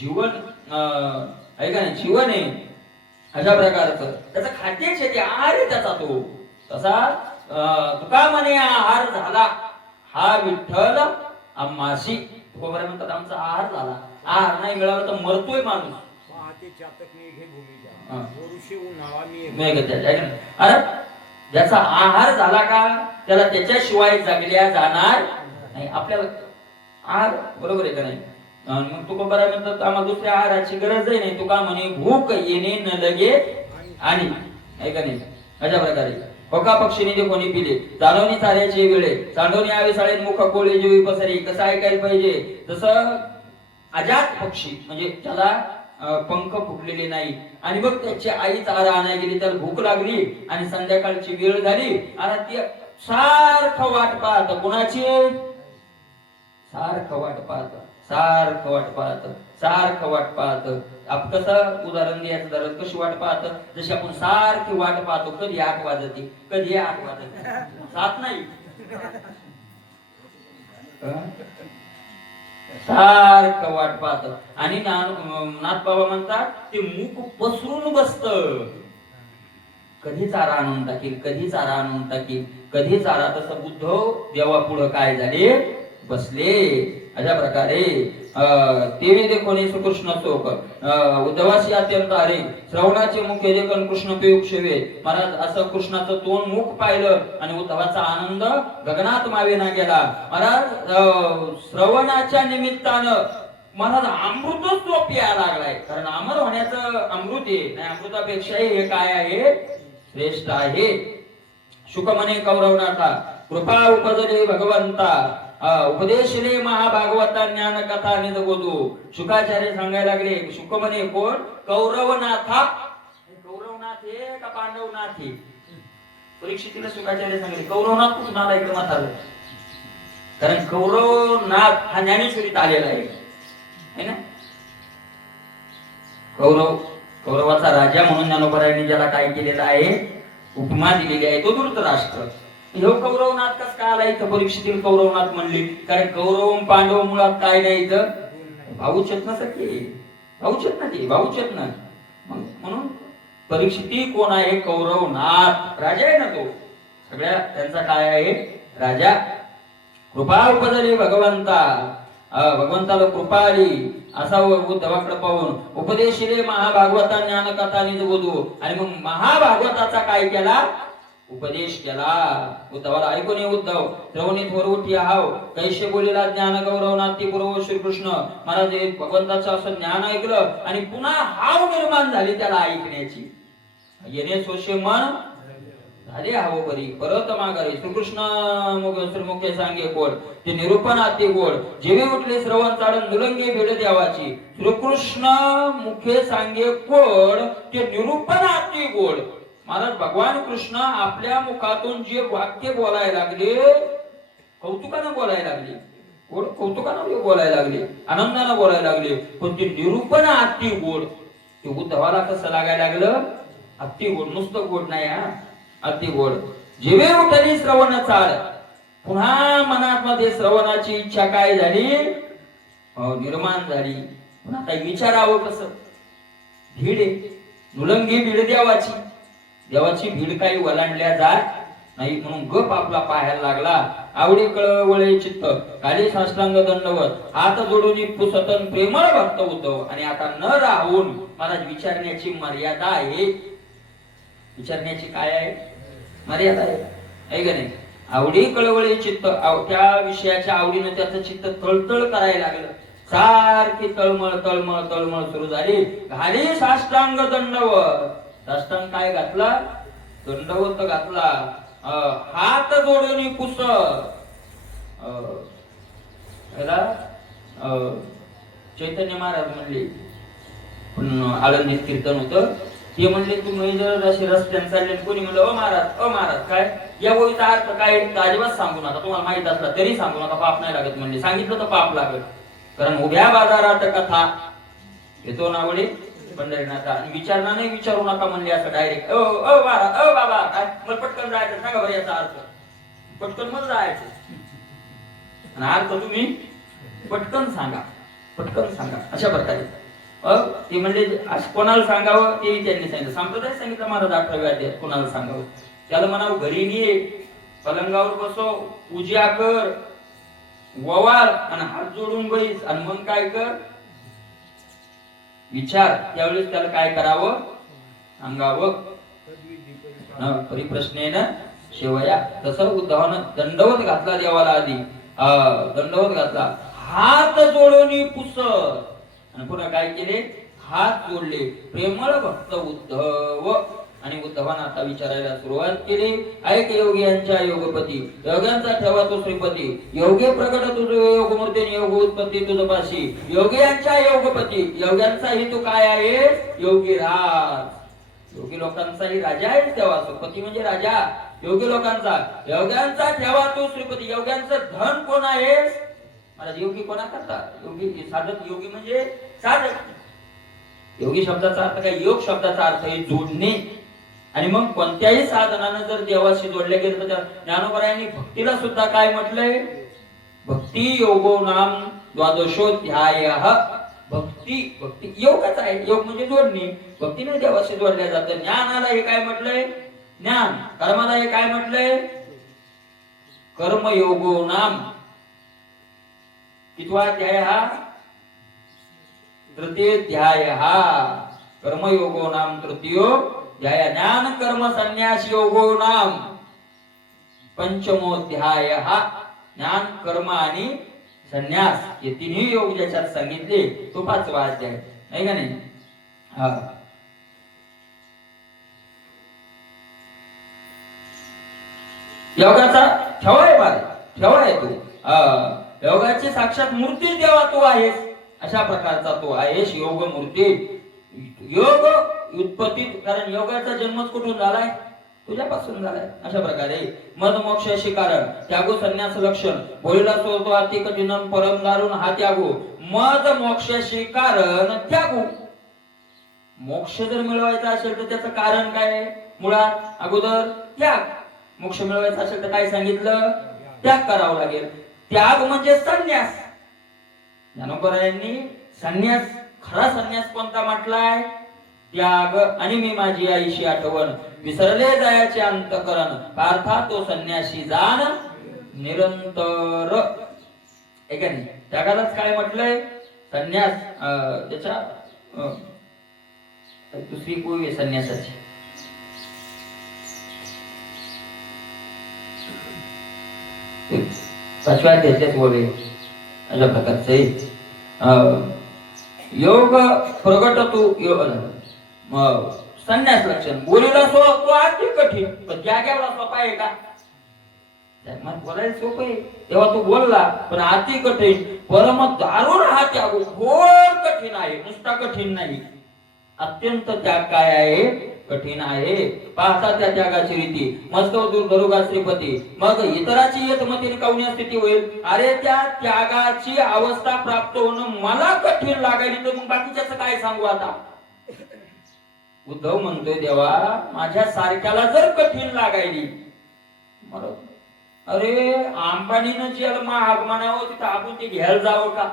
जीवन आहे का नाही? जीवन आहे. अशा प्रकारचं त्याचं खाद्यच आहे, ते आहार आहे त्याचा तो. तसा तुका म्हणे आहार झाला हा विठ्ठल आम्हाशी. म्हणतात आमचा आहार झाला. आहार नाही मिळाला तर मरतोय माणूस. अरे ज्याचा आहार झाला का त्याला त्याच्याशिवाय जगल्या जाणार नाही. आपल्याला आहार बरोबर आहे का नाही? मग तुका बरं म्हणतात आम्हाला दुसऱ्या आहाराची गरज नाही. तुका म्हणे भूक येणे न लगे आणि, आहे का नाही? अशा प्रकारे होका पक्षीने जे कोणी पिले चालवणी चाऱ्याचे वेळे चांडवणी आवे साळेत मुख कोळे जीवी पसरी. कसं ऐकायला पाहिजे? जसं अजात पक्षी म्हणजे त्याला पंख फुटलेले नाही, आणि बघ त्याची आई चारा आणायला गेली, त्याला भूक लागली आणि संध्याकाळची वेळ झाली आणि ती सारखं वाट पाहत. कुणाची? सारखं वाट पाहत, सारखं वाट पाहत, सारखं वाट पाहत. आप कसं उदाहरण द्यायचं जरा, कशी वाट पाहत? जशी आपण सारखी वाट पाहतो, कधी 8 वाजते, कधी 8 वाजते, 7 नाही, सारखं वाट पाहत. आणि नाथ बाबा म्हणतात ते मुख पसरून बसत. कधी चारा आणून टाकील, कधी चारा आणून टाकील, कधी चारा. तसं बुद्ध देवा पुढं काय झाले? बसले. अशा प्रकारे तेवे देखोने सुकृष्ण चोक उद्धवाशी अत्यंत आरे श्रवणाचे मुख्य देखन कृष्ण पियुक शेवे. महाराज असं कृष्णाचं तोंड मुख पाहिलं आणि उद्धवाचा आनंद गगनात मावेना गेला. महाराज श्रवणाच्या निमित्तानं महाराज अमृतच तो प्यायला लागलाय, कारण अमर होण्याचं अमृत आहे, नाही अमृतापेक्षाही हे काय आहे, श्रेष्ठ आहे. शुक म्हणे कौरवनाथा कृपा उपजले भगवंता, उपदेशले महाभागवता ज्ञान कथा निज बोधू. शुकाचार्य सांगायला लागले, शुक म्हणे कोण, कौरवनाथा. कौरवनाथ हे का पांडवनाथ हे? परीक्षितीला शुकाचार्य सांगले कौरवनाथ कुठून आला इकडे म्हातारं, कारण कौरवनाथ हा ज्ञानेश्वरीत आलेला आहे ना. कौरवाचा राजा म्हणून ज्ञानोबरायांनी ज्याला काय केलेलं आहे, उपमा दिलेली आहे, तो धृतराष्ट्र. हे कौरवनाथ कस काय आला इथं परीक्षेतील कौरवनाथ म्हणले, कारण कौरव पांडव मुळात काय नाही इथं, भाऊच आहेत ना सखी, भाऊच आहेत ना ते, भाऊच आहेत ना. म्हणून परीक्षिती कोण आहे, कौरवनाथ राजा आहे ना तो, सगळ्या त्यांचा काय आहे, राजा. कृपा उपजली भगवंता, भगवंताला कृपा आली असा उद्धवाकडे पाहून. उपदेशिले महाभागवता ज्ञान कथा निज बोधू, आणि मग महाभागवताचा काय केला, उपदेश केला. उद्धवाला ऐकून ये उद्धव, श्रवणीत वर उठी हाव, कैसे बोलीला ज्ञान गौरवनाथी पूर्व श्रीकृष्ण. महाराज भगवंताचं असं ज्ञान ऐकलं आणि पुन्हा हाव निर्माण झाली त्याला ऐकण्याची. येणे सोशे मन झाले हाव बरी, परत माघारी. श्रीकृष्ण श्रीमुखे सांगे गोड, ते निरूपण आते गोड. जेवे उठले श्रवण चाडून दुलंगे भेट द्यावाची. श्रीकृष्ण मुखे सांगे गोड, ते निरूपण आते गोड. महाराज भगवान कृष्ण आपल्या मुखातून जे वाक्य बोलायला लागले, कौतुकानं बोलायला लागले, गोड कौतुकानं बोलायला लागले, आनंदानं बोलायला लागले, पण ते निरूपण अति गोड. ते उद्धवाला कसं लागायला लागलं, अति गोड, नुसतं गोड नाही हा, अति गोड. जेवे उठली श्रवण चाड, पुन्हा मनात मध्ये श्रवणाची इच्छा काय झाली, निर्माण झाली. पुन्हा काही विचारावं कसं, भीड नुलंगी भीड देवाची. देवाची भीड काही वलांडल्या जात नाही, म्हणून गप आपला पाहायला लागला. आवडी कळवळे चित्त खाली साष्टांग दंडवत, हात जोडून पुसतन प्रेमळ भक्त उद्धव. आणि आता न राहून महाराज विचारण्याची मर्यादा आहे. विचारण्याची काय आहे, मर्यादा आहे का नाही. आवडी कळवळे चित्त, त्या विषयाच्या आवडीनं त्याचं चित्त तळतळ करायला लागलं. सारखी तळमळ तळमळ तळमळ सुरू झाली. घाली साष्टांग दंडवत, साष्टांग काय घातला, दंडवत घातला. हात जोडून पुस, चैतन्य महाराज म्हणले, पण आळंदीत कीर्तन होतं, ते म्हणले तुम्ही जर असे रस्त्याने चालले, कोणी म्हणलं अ महाराज काय या ओळीचा अर्थ काय, अजिबात सांगू नका, तुम्हाला माहित असला तरी सांगू नका, पाप नाही लागत म्हणले. सांगितलं तर पाप लागत, कारण उभ्या बाजारात कथा येतो ना वडे पंढरीनाथा, विचारणार नाही, विचारू नका म्हणले असं डायरेक्ट. बाबा काय मला पटकन जायचं, सांगा बरं याचा अर्थ. पटकन मग जायचं, आणि अर्थ तुम्ही पटकन सांगा, पटकन सांगा, अशा प्रकारे. ते म्हणजे कोणाला सांगावं ते त्यांनी सांगितलं. संप्रदाय सांगितलं महाराज 18व्या अध्यायात कोणाला सांगावं. त्याला म्हणावं घरी ये, पलंगावर बसव, पूजा कर, ववाल आणि हात जोडून बैस, आणि मग काय कर, विचार. त्यावेळेस त्याला काय करावं, सांगावं. परिप्रश्नेनं शेवया. तसं उद्धवानं दंडवत घातला देवाला आधी, दंडवत घातला, हात जोडून पुस, आणि पुन्हा काय केले, हात जोडले. प्रेमळ भक्त उद्धव. आणि उद्धवानं आता विचारायला सुरुवात केली. ऐक योग्यांच्या योगपती, योग्यांचा ठेवा तो श्रीपती, योगे प्रगट तुझ योगमूर्ती, योग उत्पत्ती तुझ पाशी. योग्यांच्या योगपती, योग्यांचाही तू काय आहे, योगी राज. योगी लोकांचाही राजा आहे तेव्हा, पती म्हणजे राजा, योगी लोकांचा. योग्यांचा ठेवा तू श्रीपती, योग्यांचं धन कोण आहे, मला योगी कोणा करता, योगी साधक. योगी म्हणजे साधक. योगी शब्दाचा अर्थ काय, योग शब्दाचा अर्थ आहे जोडणे. आणि मग कोणत्याही साधनानं जर देवाशी जोडले गेलं तर, त्या ज्ञानोबरायांनी भक्तीला सुद्धा काय म्हटलंय, भक्ती योगो नाम द्वादशोध्यायः. भक्ती, भक्ती योगच आहे, योग म्हणजे जोडणे. भक्तीने देवाशी जोडल्या जातं. ज्ञानाला हे काय म्हटलंय, ज्ञान. कर्माला हे काय म्हटलंय, कर्मयोगो नाम. कितवा अध्याय हा, तृतीयाध्याय हा. कर्मयोगो नाम तृतीयो अध्याय. ज्ञान कर्म संन्यास योगो नाम पंचमोध्याय हा. ज्ञान कर्म आणि संन्यास हे तिन्ही योग ज्याच्यात सांगितले तो 5वा अध्याय आहे का नाही. हा योगाचा ठेवा आहे बाळ, ठेवा आहे तू. योगाची साक्षात मूर्ती देवा तू आहेस, अशा प्रकारचा तू आहेस योग मूर्ती. योग उत्पत्ती, कारण योगाचा जन्मच कुठून झालाय, तुझ्यापासून झालाय. अशा प्रकारे मद मोक्षाशी कारण त्यागो संन्यास लक्षण बोलीला सोडतो अति कठीण परम दारुण हा त्यागो. मद मोक्षाशी कारण त्यागो. मोक्ष जर मिळवायचा असेल तर त्याचं कारण काय आहे, मुळात अगोदर त्याग. मोक्ष मिळवायचा असेल तर काय सांगितलं, त्याग करावा लागेल. त्याग म्हणजे संन्यास. ज्ञानोबरायांनी संन्यास, खरा संन्यास कोणता म्हटलाय, त्याग. आणि मी माझी आईशी आठवण विसरले जायाचे अंतकरण पार्था तो संन्यासी जाण निरंतर. आहे का नाही. त्यागालाच काय म्हटलंय, संन्यास. त्याच्या दुसरी कोई संन्यासाची पाचव्या त्याच्याच वळे अशा प्रकारचे योग प्रगट तू संन्यास लक्षण बोलीला तो अति कठीण, पण जाग्याला सोपा आहे का, बोलायला सोपं आहे तेव्हा तू बोलला, पण अति कठीण परम दारुण हा त्याग घोर कठीण आहे. नुसता कठीण नाही, अत्यंत त्याग काय आहे, कठीण आहे. पाहता त्या त्यागाची रीती मस्त दुर्धरुगा श्रीपती. मग इतराची येतमतीने कवण्या स्थिती होईल. अरे त्या त्यागाची अवस्था प्राप्त होणं मला कठीण लागायली, तर मग बाकीच्याच काय सांगू आता. उद्धव म्हणतोय देवा माझ्या सारख्याला जर कठीण लागायली, अरे अंबानीनं ज्याला महाग म्हणावं तिथं आपण ते घ्यायला जावं का.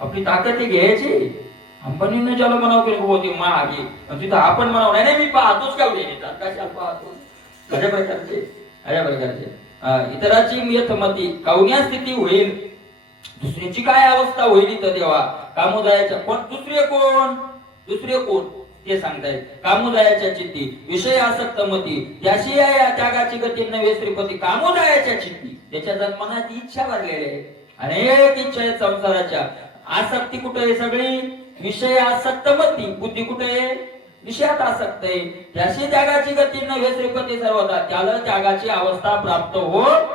आपली ताकद ती घ्यायची. अंबानीनं ज्याला म्हणावं की होती महाग आहे, तिथं आपण म्हणावं नाही मी पाहतोच का कशाला पाहतो. अशा प्रकारचे इतराची यथमती कवण्या स्थिती होईल. दुसऱ्याची काय अवस्था होईल इथं देवा. कामोदयाच्या पण दुसरे कोण ते सांगतायत. कामोदयाच्या चित्ती विषय आसक्त मती त्याशी या त्यागाची गती नव्हे श्रीपती. कामोदयाच्या चित्ती त्याच्या जन्मनात इच्छा भरलेली आहे, अनेक इच्छा आहेत संसाराच्या. आसक्ती कुठे आहे, सगळी विषय आसक्त मती. बुद्धी कुठे आहे, विषयात आसक्त आहे. त्याशी त्यागाची गती नव्हे श्रीपती सर्वदा. त्याला त्यागाची अवस्था प्राप्त होत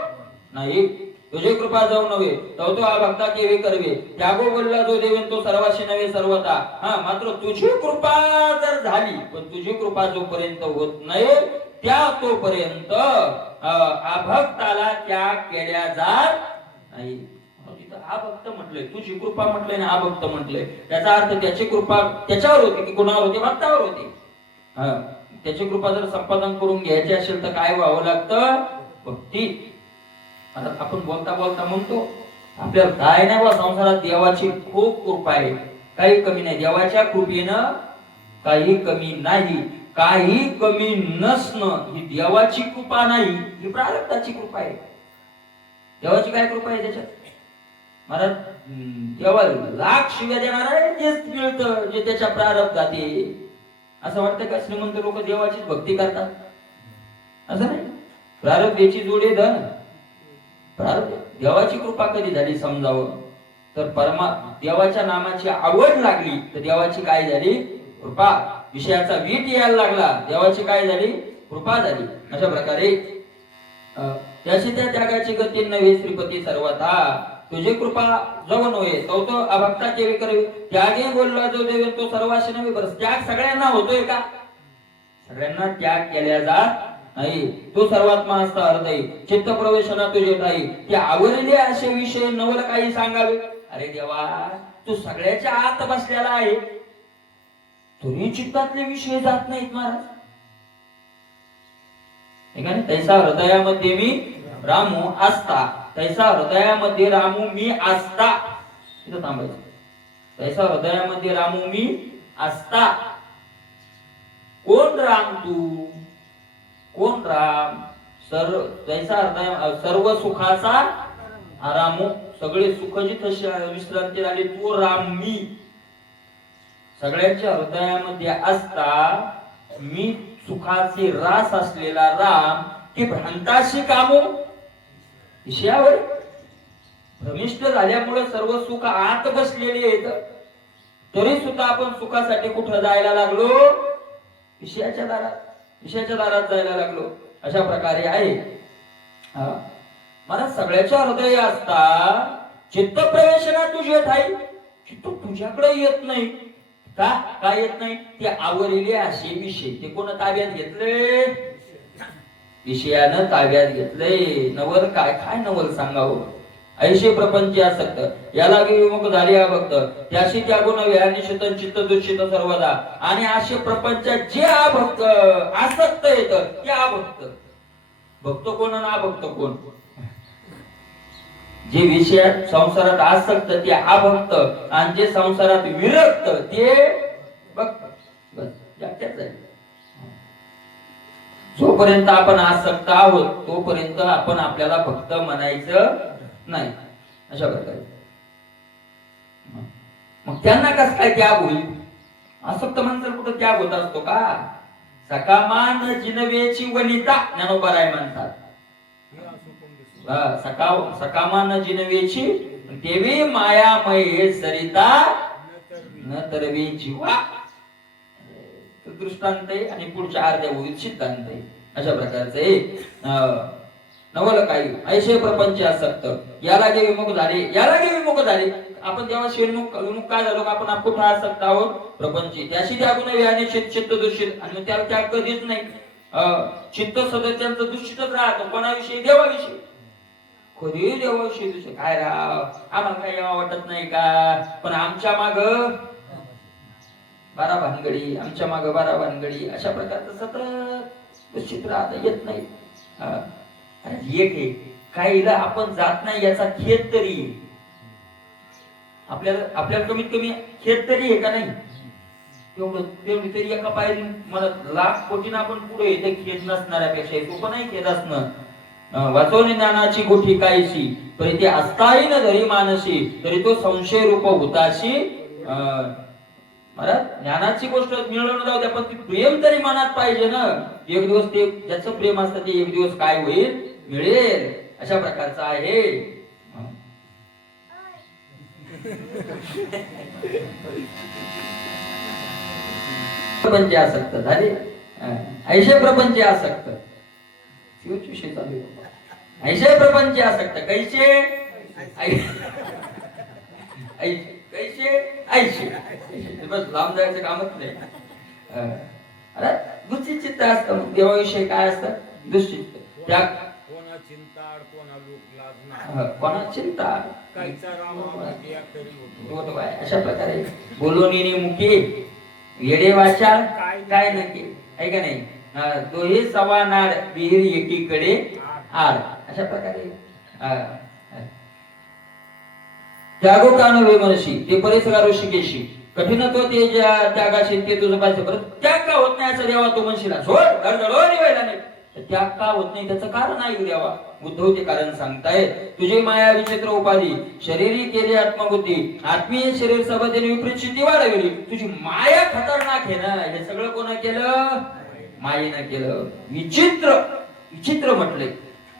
नाही. तुझी कृपा जाऊ नव्हे तो भक्ता केवी करवे. त्यागो बोलला जो देवेन तो सर्वाशी नव्हे सर्वता. मात्र तुझी कृपा जर झाली, पण तुझी कृपा जोपर्यंत होत नाही त्या तोपर्यंत अभक्ताला त्याग केल्या जात नाही. हा भक्त म्हटलंय, तुझी कृपा म्हटलंय ना, हा भक्त म्हटलंय. त्याचा अर्थ त्याची कृपा त्याच्यावर होती की कुणावर होती, भक्तावर होती. त्याची कृपा जर संपादन करून घ्यायची असेल तर काय व्हावं लागतं, भक्ती. आता आपण बोलता बोलता म्हणतो आपल्याला काय नाही बा, संसारात देवाची खूप कृपा आहे, काही कमी नाही. देवाच्या कृपेनं काही कमी नाही. काही कमी नसणं ही देवाची कृपा नाही, ही प्रारब्धाची कृपा आहे. देवाची काय कृपा आहे त्याच्यात महाराज. देवा लाख शिव्या देणार आहे, तेच मिळतं जे त्याच्या प्रारब्धात आहे. असं वाटतं का श्रीमंत लोक देवाची भक्ती करतात, असं नाही. प्रारब्धाची जोडे धन. देवाची कृपा कधी झाली समजावं तर देवाच्या नामाची आवड लागली तर देवाची काय झाली, कृपा. विषयाचा वीट यायला लागला, देवाची काय झाली, कृपा झाली. अशा प्रकारे त्याशी त्या त्यागाची गती नव्हे श्रीपती सर्वथा. तुझी कृपा जव नव्हे तो अभक्ता केवी करवी. त्यागे बोलला जो देवे तो सर्वाशी नव्हे. बरं त्याग सगळ्यांना होतोय का, सगळ्यांना त्याग केल्या जात नाही. तो सर्वात महास्ता हृदय चित्त प्रवेशना तुझे ठाई. ते आवरले असे विषय नवल काही सांगावे. अरे देवा तू सगळ्याच्या आत बसलेला आहे, तुझी चित्तातले विषय जात नाहीत महाराज. तैसा हृदयामध्ये मी रामू आस्था. तैसा हृदयामध्ये रामू मी आस्था. इथं थांबायचं. तैसा हृदयामध्ये रामू मी आस्था. कोण राम तू, कोण राम. तैसा हृदय सर्व सुखाचा आरामू. सगळे सुख जिथं विश्रांती आली तू राम मी. सगळ्यांच्या हृदयामध्ये असता मी सुखाचे रास असलेला राम. की भ्रांताशी कामो. विषयावर भ्रमिष्ट झाल्यामुळे सर्व सुख आत बसलेले आहेत, तरी सुद्धा आपण सुखासाठी कुठं जायला लागलो? विषयाच्या दारात जायला लागलो. अशा प्रकारे आहे. मला सगळ्याच्या हृदय असता चित्त प्रवेशना तुझे ठाई, चित्त तुझ्याकडे येत नाही. का येत नाही? ते आवरलेले असे विषय, ते कोण ताब्यात घेतले? विषयानं ताब्यात घेतले. नवल काय नवल सांगावं? ऐशे प्रपंच आसक्त, याला विमुख झाले अभक्त, त्याशी त्यागुण व्यानी शितन चित्त दुषित सर्वदा. आणि असे प्रपंच जे अभक्त आसक्त येत ते अभक्त. भक्त कोण आणि अभक्त कोण? जे विषयात संसारात आसक्त ते अभक्त, आणि जे संसारात विरक्त ते भक्त. बस त्याच आहे. जोपर्यंत आपण आसक्त आहोत तोपर्यंत आपण आपल्याला भक्त म्हणायचं नाही. अशा प्रकारे मग त्यांना कस काय त्याग होईल? आसक्त माणसाला कुठं त्याग होत असतो का? सकामान जिनवेची वनिता ज्ञानोबराय म्हणतात. सकामान जिनवेची देवी मायामय सरिता न तरवी जीवा. दृष्टांत आहे आणि पुढच्या अर्ध्या होईल सिद्धांत आहे. अशा प्रकारचे नवल काही ऐशे प्रपंच आसक्त, याला गे विमुख झाले. आपण जेव्हा विमुख काय झालो? आपण कुठं आसक्त आहोत? प्रपंची. त्याशी त्यागुण व्याने चित्त दूषित, आणि त्याला त्याग कधीच नाही. चित्त सदस्यांचं दूषितच राहतं. कोणाविषयी? देवाविषयी. कधी देवाविषयी दूषित? काय राव, आम्हाला काही यावं वाटत नाही का? पण आमच्या माग बारा भानगडी, आमच्या माग बारा भानगडी. अशा प्रकारचं सतत दूषित राहता येत नाही. एक आहे काहीला आपण जात नाही याचा खेद तरी आपल्याला कमीत कमी खेद तरी आहे का नाही? तेवढी तरी एका पायरी मला लाख कोटीनं आपण पुढे येते. खेद नसणाऱ्यापेक्षा तो पण नाही खेद असणं. वाचवणे ज्ञानाची गोठी कायशी, तरी ते असताही न धरी मानसी, तरी तो संशय रूप होताशी. ज्ञानाची गोष्ट मिळवणं जाऊ द्या, पण ती प्रेम तरी मनात पाहिजे ना. एक दिवस ते ज्याचं प्रेम असतं ते एक दिवस काय होईल? मिळेल. अशा प्रकारचा आहे. प्रपंच आसक्त झाले. ऐशे प्रपंच आसक्त, ऐशे प्रपंच आसक्त. कैसे? ऐशे बस लांब जायचं कामच नाही. अरे दुःचित चित्त असतं. देवाविषयी काय असतं? दुश्चित्त. त्या कोणा चिंता अशा प्रकारे बोलवणी मुखी येडे वाचाल काय नक्की आहे का नाही? दोही सवा नाड विहीर एकीकडे आड. अशा प्रकारे त्यागो कान वे मनशी, ते परिसरा ऋषिकेशी. कठीणत्व ते त्यागाशी ते तुझं पाहिजे. परत त्याग का होत नाही असं देवा तू म्हणशीला. सोड निवायला नाही. त्याग का होत नाही त्याचं कारण आहे देवा. उद्धव ते कारण सांगताय. तुझी माया विचित्र उपाधी, शरीरी केली आत्मबुद्धी, आत्मीय शरीर सबदेने विपरीत स्थिती वाढवली. तुझी माया खतरनाक आहे ना. हे सगळं कोण केलं? मायेनं केलं. विचित्र म्हटलंय.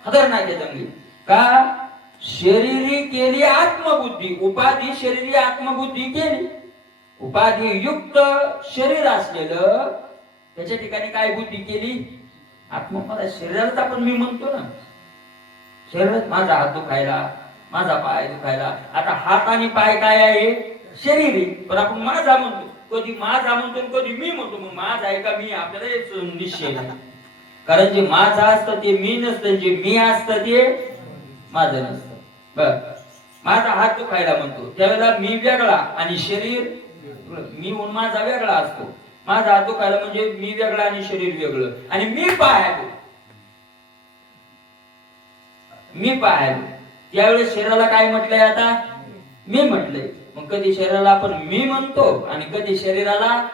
खतरनाक आहे चांगली. का? शरीरी केली आत्मबुद्धी, उपाधी शरीरी आत्मबुद्धी केली. उपाधी युक्त शरीर असलेलं त्याच्या ठिकाणी काय बुद्धी केली? आत्मपदा. शरीरात आपण मी म्हणतो ना, शरीरात माझा हात दुखायला, माझा पाय दुखायला. आता हात आणि पाय काय आहे? शरीर आहे. पण आपण माझा म्हणतो. कधी माझा म्हणतो, कधी मी म्हणतो. मग माझा आहे का मी? आपल्याला निश्चय नाही. कारण जे माझा असतं ते मी नसतं, जे मी असतं ते माझं नसतं. बर, माझा हात दुखायला म्हणतो त्यावेळेला मी वेगळा आणि शरीर मी म्हणून माझा वेगळा असतो. माझा हात दुखायला म्हणजे मी वेगळा आणि शरीर वेगळं. आणि मी पाहायलो त्यावेळेस शरीराला काय म्हटलंय? आता मी म्हटलंय. मग कधी शरीराला आपण मी म्हणतो आणि कधी शरीराला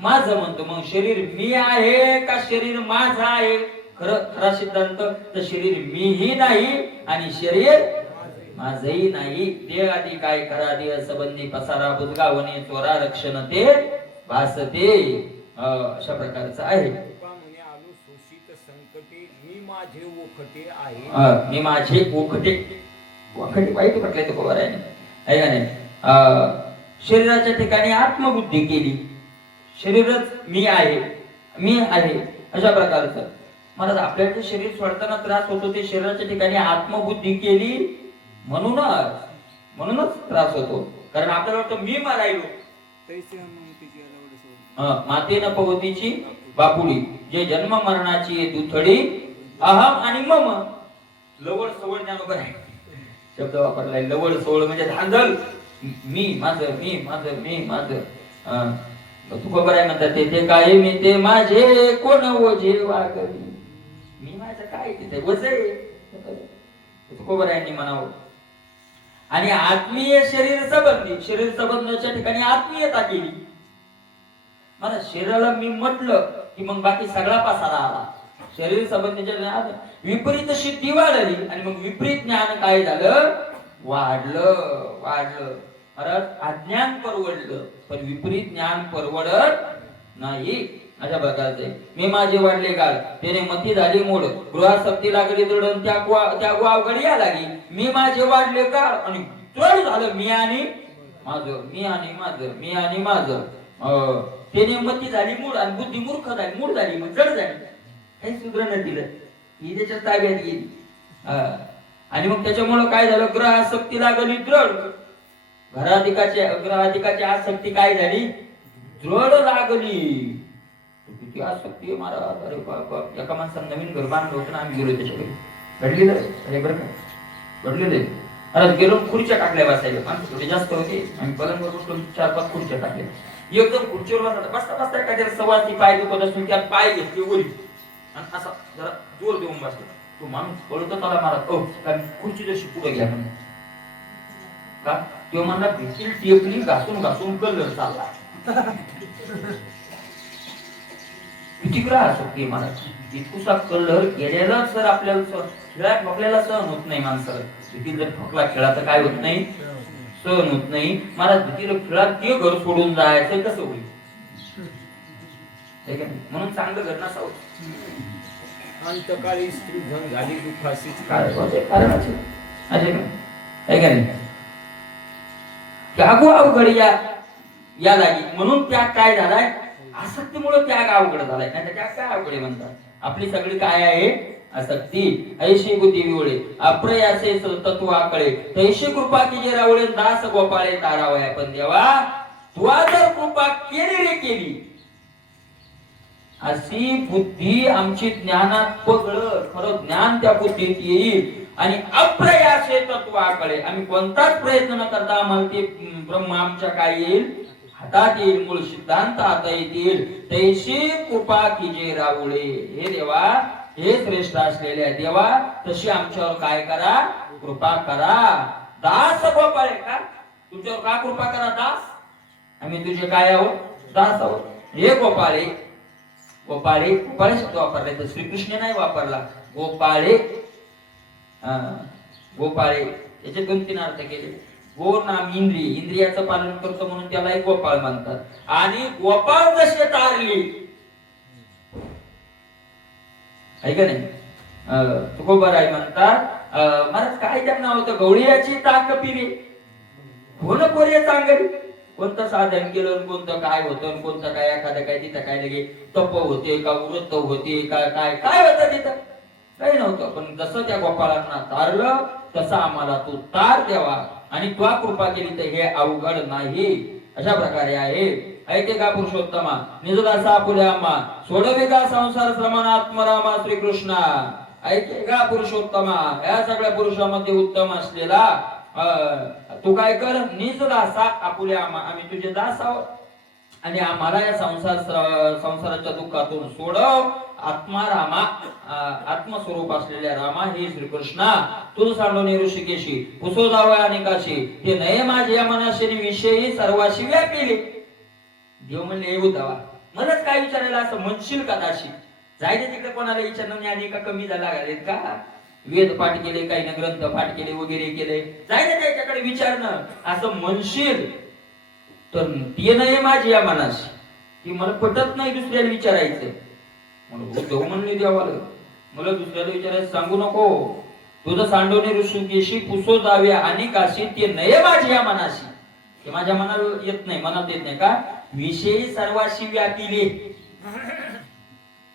माझं म्हणतो. मग शरीर मी आहे का शरीर माझं आहे? खरा सिद्धांत तर शरीर मीही नाही आणि शरीर माझही नाही. देह आधी काय करा देह संबंधी पसारा बुजगावणे चोरा रक्षण ते भासते. अशा प्रकारचं आहे. संकटे मी माझे ओखटे आहे. मी माझे ओखटे ओखटे वाईट म्हटलंय तो बरोबर आहे का नाही. शरीराच्या ठिकाणी आत्मबुद्धी केली, शरीरच मी आहे अशा प्रकारचं. मला आपल्याला शरीर सोडताना त्रास होतो ते शरीराच्या ठिकाणी आत्मबुद्धी केली म्हणूनच त्रास होतो. कारण आपल्याला वाटतं मी मरायलो. मातेनं पवतीची बापुडी जे जन्म मरणाची दुथडी अहम आणि मम. लवळ सवळ ज्ञानोबर आहे शब्द वापरलाय. लवळ सवळ म्हणजे धांदल. मी माझं तुकोबर आहे म्हणतात ते काय मी ते माझे कोण ओझे वागली. मी माझं काय तिथे वजे तुकोबर आहे म्हणावं. आणि आत्मीय शरीर संबंधाच्या ठिकाणी आत्मीयता केली. मला शरीराला मी म्हटलं की मग बाकी सगळा पसारा आला. शरीर संबंधीच्या विपरीत सिद्धी वाढली आणि मग विपरीत ज्ञान काय झालं, वाढलं. अज्ञान परवडलं पण विपरीत ज्ञान परवडत नाही अशा प्रकारचे. मी माझे वाढले गाळ त्याने मती झाली मोड गृहासक्ती लागली दृढ त्या अवघडी या लागी. मी माझे वाढले गाळ आणि जड झालं मी आणि माझं. त्याने मती झाली मूड आणि बुद्धी मूर्ख झाली, मूड झाली मग जड झाली. काही सुधारणा दिलं ही त्याच्या ताब्यात गेली. आणि मग त्याच्यामुळे काय झालं, ग्रहासक्ती लागली दृढ. ग्रहाधिकाची आसक्ती काय झाली, दृढ लागली. किती आसक्ती महाराज. अरे बाबा एका माणसानं नवीन घर बांधलं होतं ना, आम्ही गेलो त्याच्याकडे घडलेलं. अरे बरं का घडलेलं. अरे गेलो खुर्च्या टाकल्या बसायला. माणसं थोडी जास्त होते. आम्ही पलंगवर बसलो 4-5 खुर्च्या टाकल्या. एकदम खुर्चीवर बसता एखाद्या सवासी पाय दुखत असून त्यात पाय घेतले वरी आणि असा जरा जोर देऊन बसला. तो माणूस पळतो त्याला मारत खुर्ची जशी पुढे घ्या म्हणून का तो म्हणला भिशील टेपली घासून कलर चालला. किती ग्रह शक्ती मला इतकुसा कलर गेलेला सर आपल्याला खेळात ठोकल्याला सहन होत नाही माणसाला. भीती जर ठोकला खेळाचं काय होत नाही, सहन होत नाही. मला भीतीला खेळात ते घर सोडून जायचं कसं होईल. म्हणून चांगलं घर नसावं. अंतकाळी स्त्री धन झाली दुःखाशी कारणाचे असे काय नाही. त्यागो अवघड या लागी. म्हणून त्याग काय झालाय, आसक्तीमुळे त्याग अवघड झालाय. नाही त्याग काय अवघड म्हणतात. आपली सगळी काय आहे, आसक्ती. ऐशी बुद्धी विवळे अप्रयासे तत्व आकळे तैशी कृपा की जे रावळे दास गोपाळे तारावया. पण देवा तुला जर कृपा केली रे केली अशी बुद्धी आमची ज्ञानात पगळ. खरं ज्ञान त्या बुद्धीत येईल आणि अप्रयासे तत्वाकडे आम्ही कोणताच प्रयत्न न करता आम्हाला ते ब्रह्म आमच्या काय येईल, हातात येईल. मूळ सिद्धांत हाता येतील. तैशी कृपा की जे रावळे. हे देवा हे श्रेष्ठ असलेल्या देवा तशी आमच्यावर काय करा, कृपा करा. दास गोपाळे का तुमच्यावर का कृपा करा दास. आम्ही तुझे काय आहोत, दास आहोत. हे गोपाळे शब्द वापरलाय तर श्रीकृष्ण नाही वापरला. गोपाळे याचे 2-3 अर्थ केले. गो नाम इंद्रियाचं पालन करतो म्हणून त्याला एक गोपाळ म्हणतात. आणि गोपाळ जसे तारली ऐका नाही तुकोबाराय म्हणतात. महाराज काय त्यांना होतं, गवळीयाची ताक पिली होणं कोरे चांगली. कोणतं साधन केलं, कोणतं काय होतं, कोणतं काय एखादं काय तिथं काय लगे तप होते का व्रत होते का काय काय होतं तिथं काही नव्हतं. पण जसं त्या गोपाळांना तारलं तसं आम्हाला तू तार द्यावा आणि तुला कृपा केली तर हे अवघड नाही अशा प्रकारे आहे. ऐके का पुरुषोत्तमा निजदासा आपुल्या सोडवे का संसार श्रमण आत्मरामा श्रीकृष्णा. ऐके का पुरुषोत्तमा या सगळ्या पुरुषामध्ये उत्तम असलेला तू काय कर, निज दासा आपुल्या आम्ही तुझे दास आहोत आणि आम्हाला या संसाराच्या दुःखातून सोडव. आत्मा रामा आत्मस्वरूप असलेल्या रामा हे श्रीकृष्णा तू सांडवणे ऋषिकेशी पुसोदावया अनेकाशी ते नये माझे या मनाशी विषयी सर्वाशी व्यापिले. देव म्हणले येऊ दावा मलाच काय विचारायला असं म्हणशील का दाशी. जायचे तिकडे कोणाला विचारणं ज्ञानी का कमी झाला घालेत का. वेद पाठ केले काही ना ग्रंथ पाठ केले वगैरे केले जायचं त्याच्याकडे विचारणं असं म्हणशील तर ते नाही माझी या मनाशी की मला पटत नाही दुसऱ्याला विचारायचं. म्हणून देव म्हणले देवाला मुलं दुसऱ्याला विचारायला सांगू नको. तुझं सांडवणे ऋषिकेशी पुसो जावे आणि काशी ते नये माझी या मनाशी. ते माझ्या मनाला येत नाही, मनात येत नाही का? विषयी सर्वाशी व्यापिले.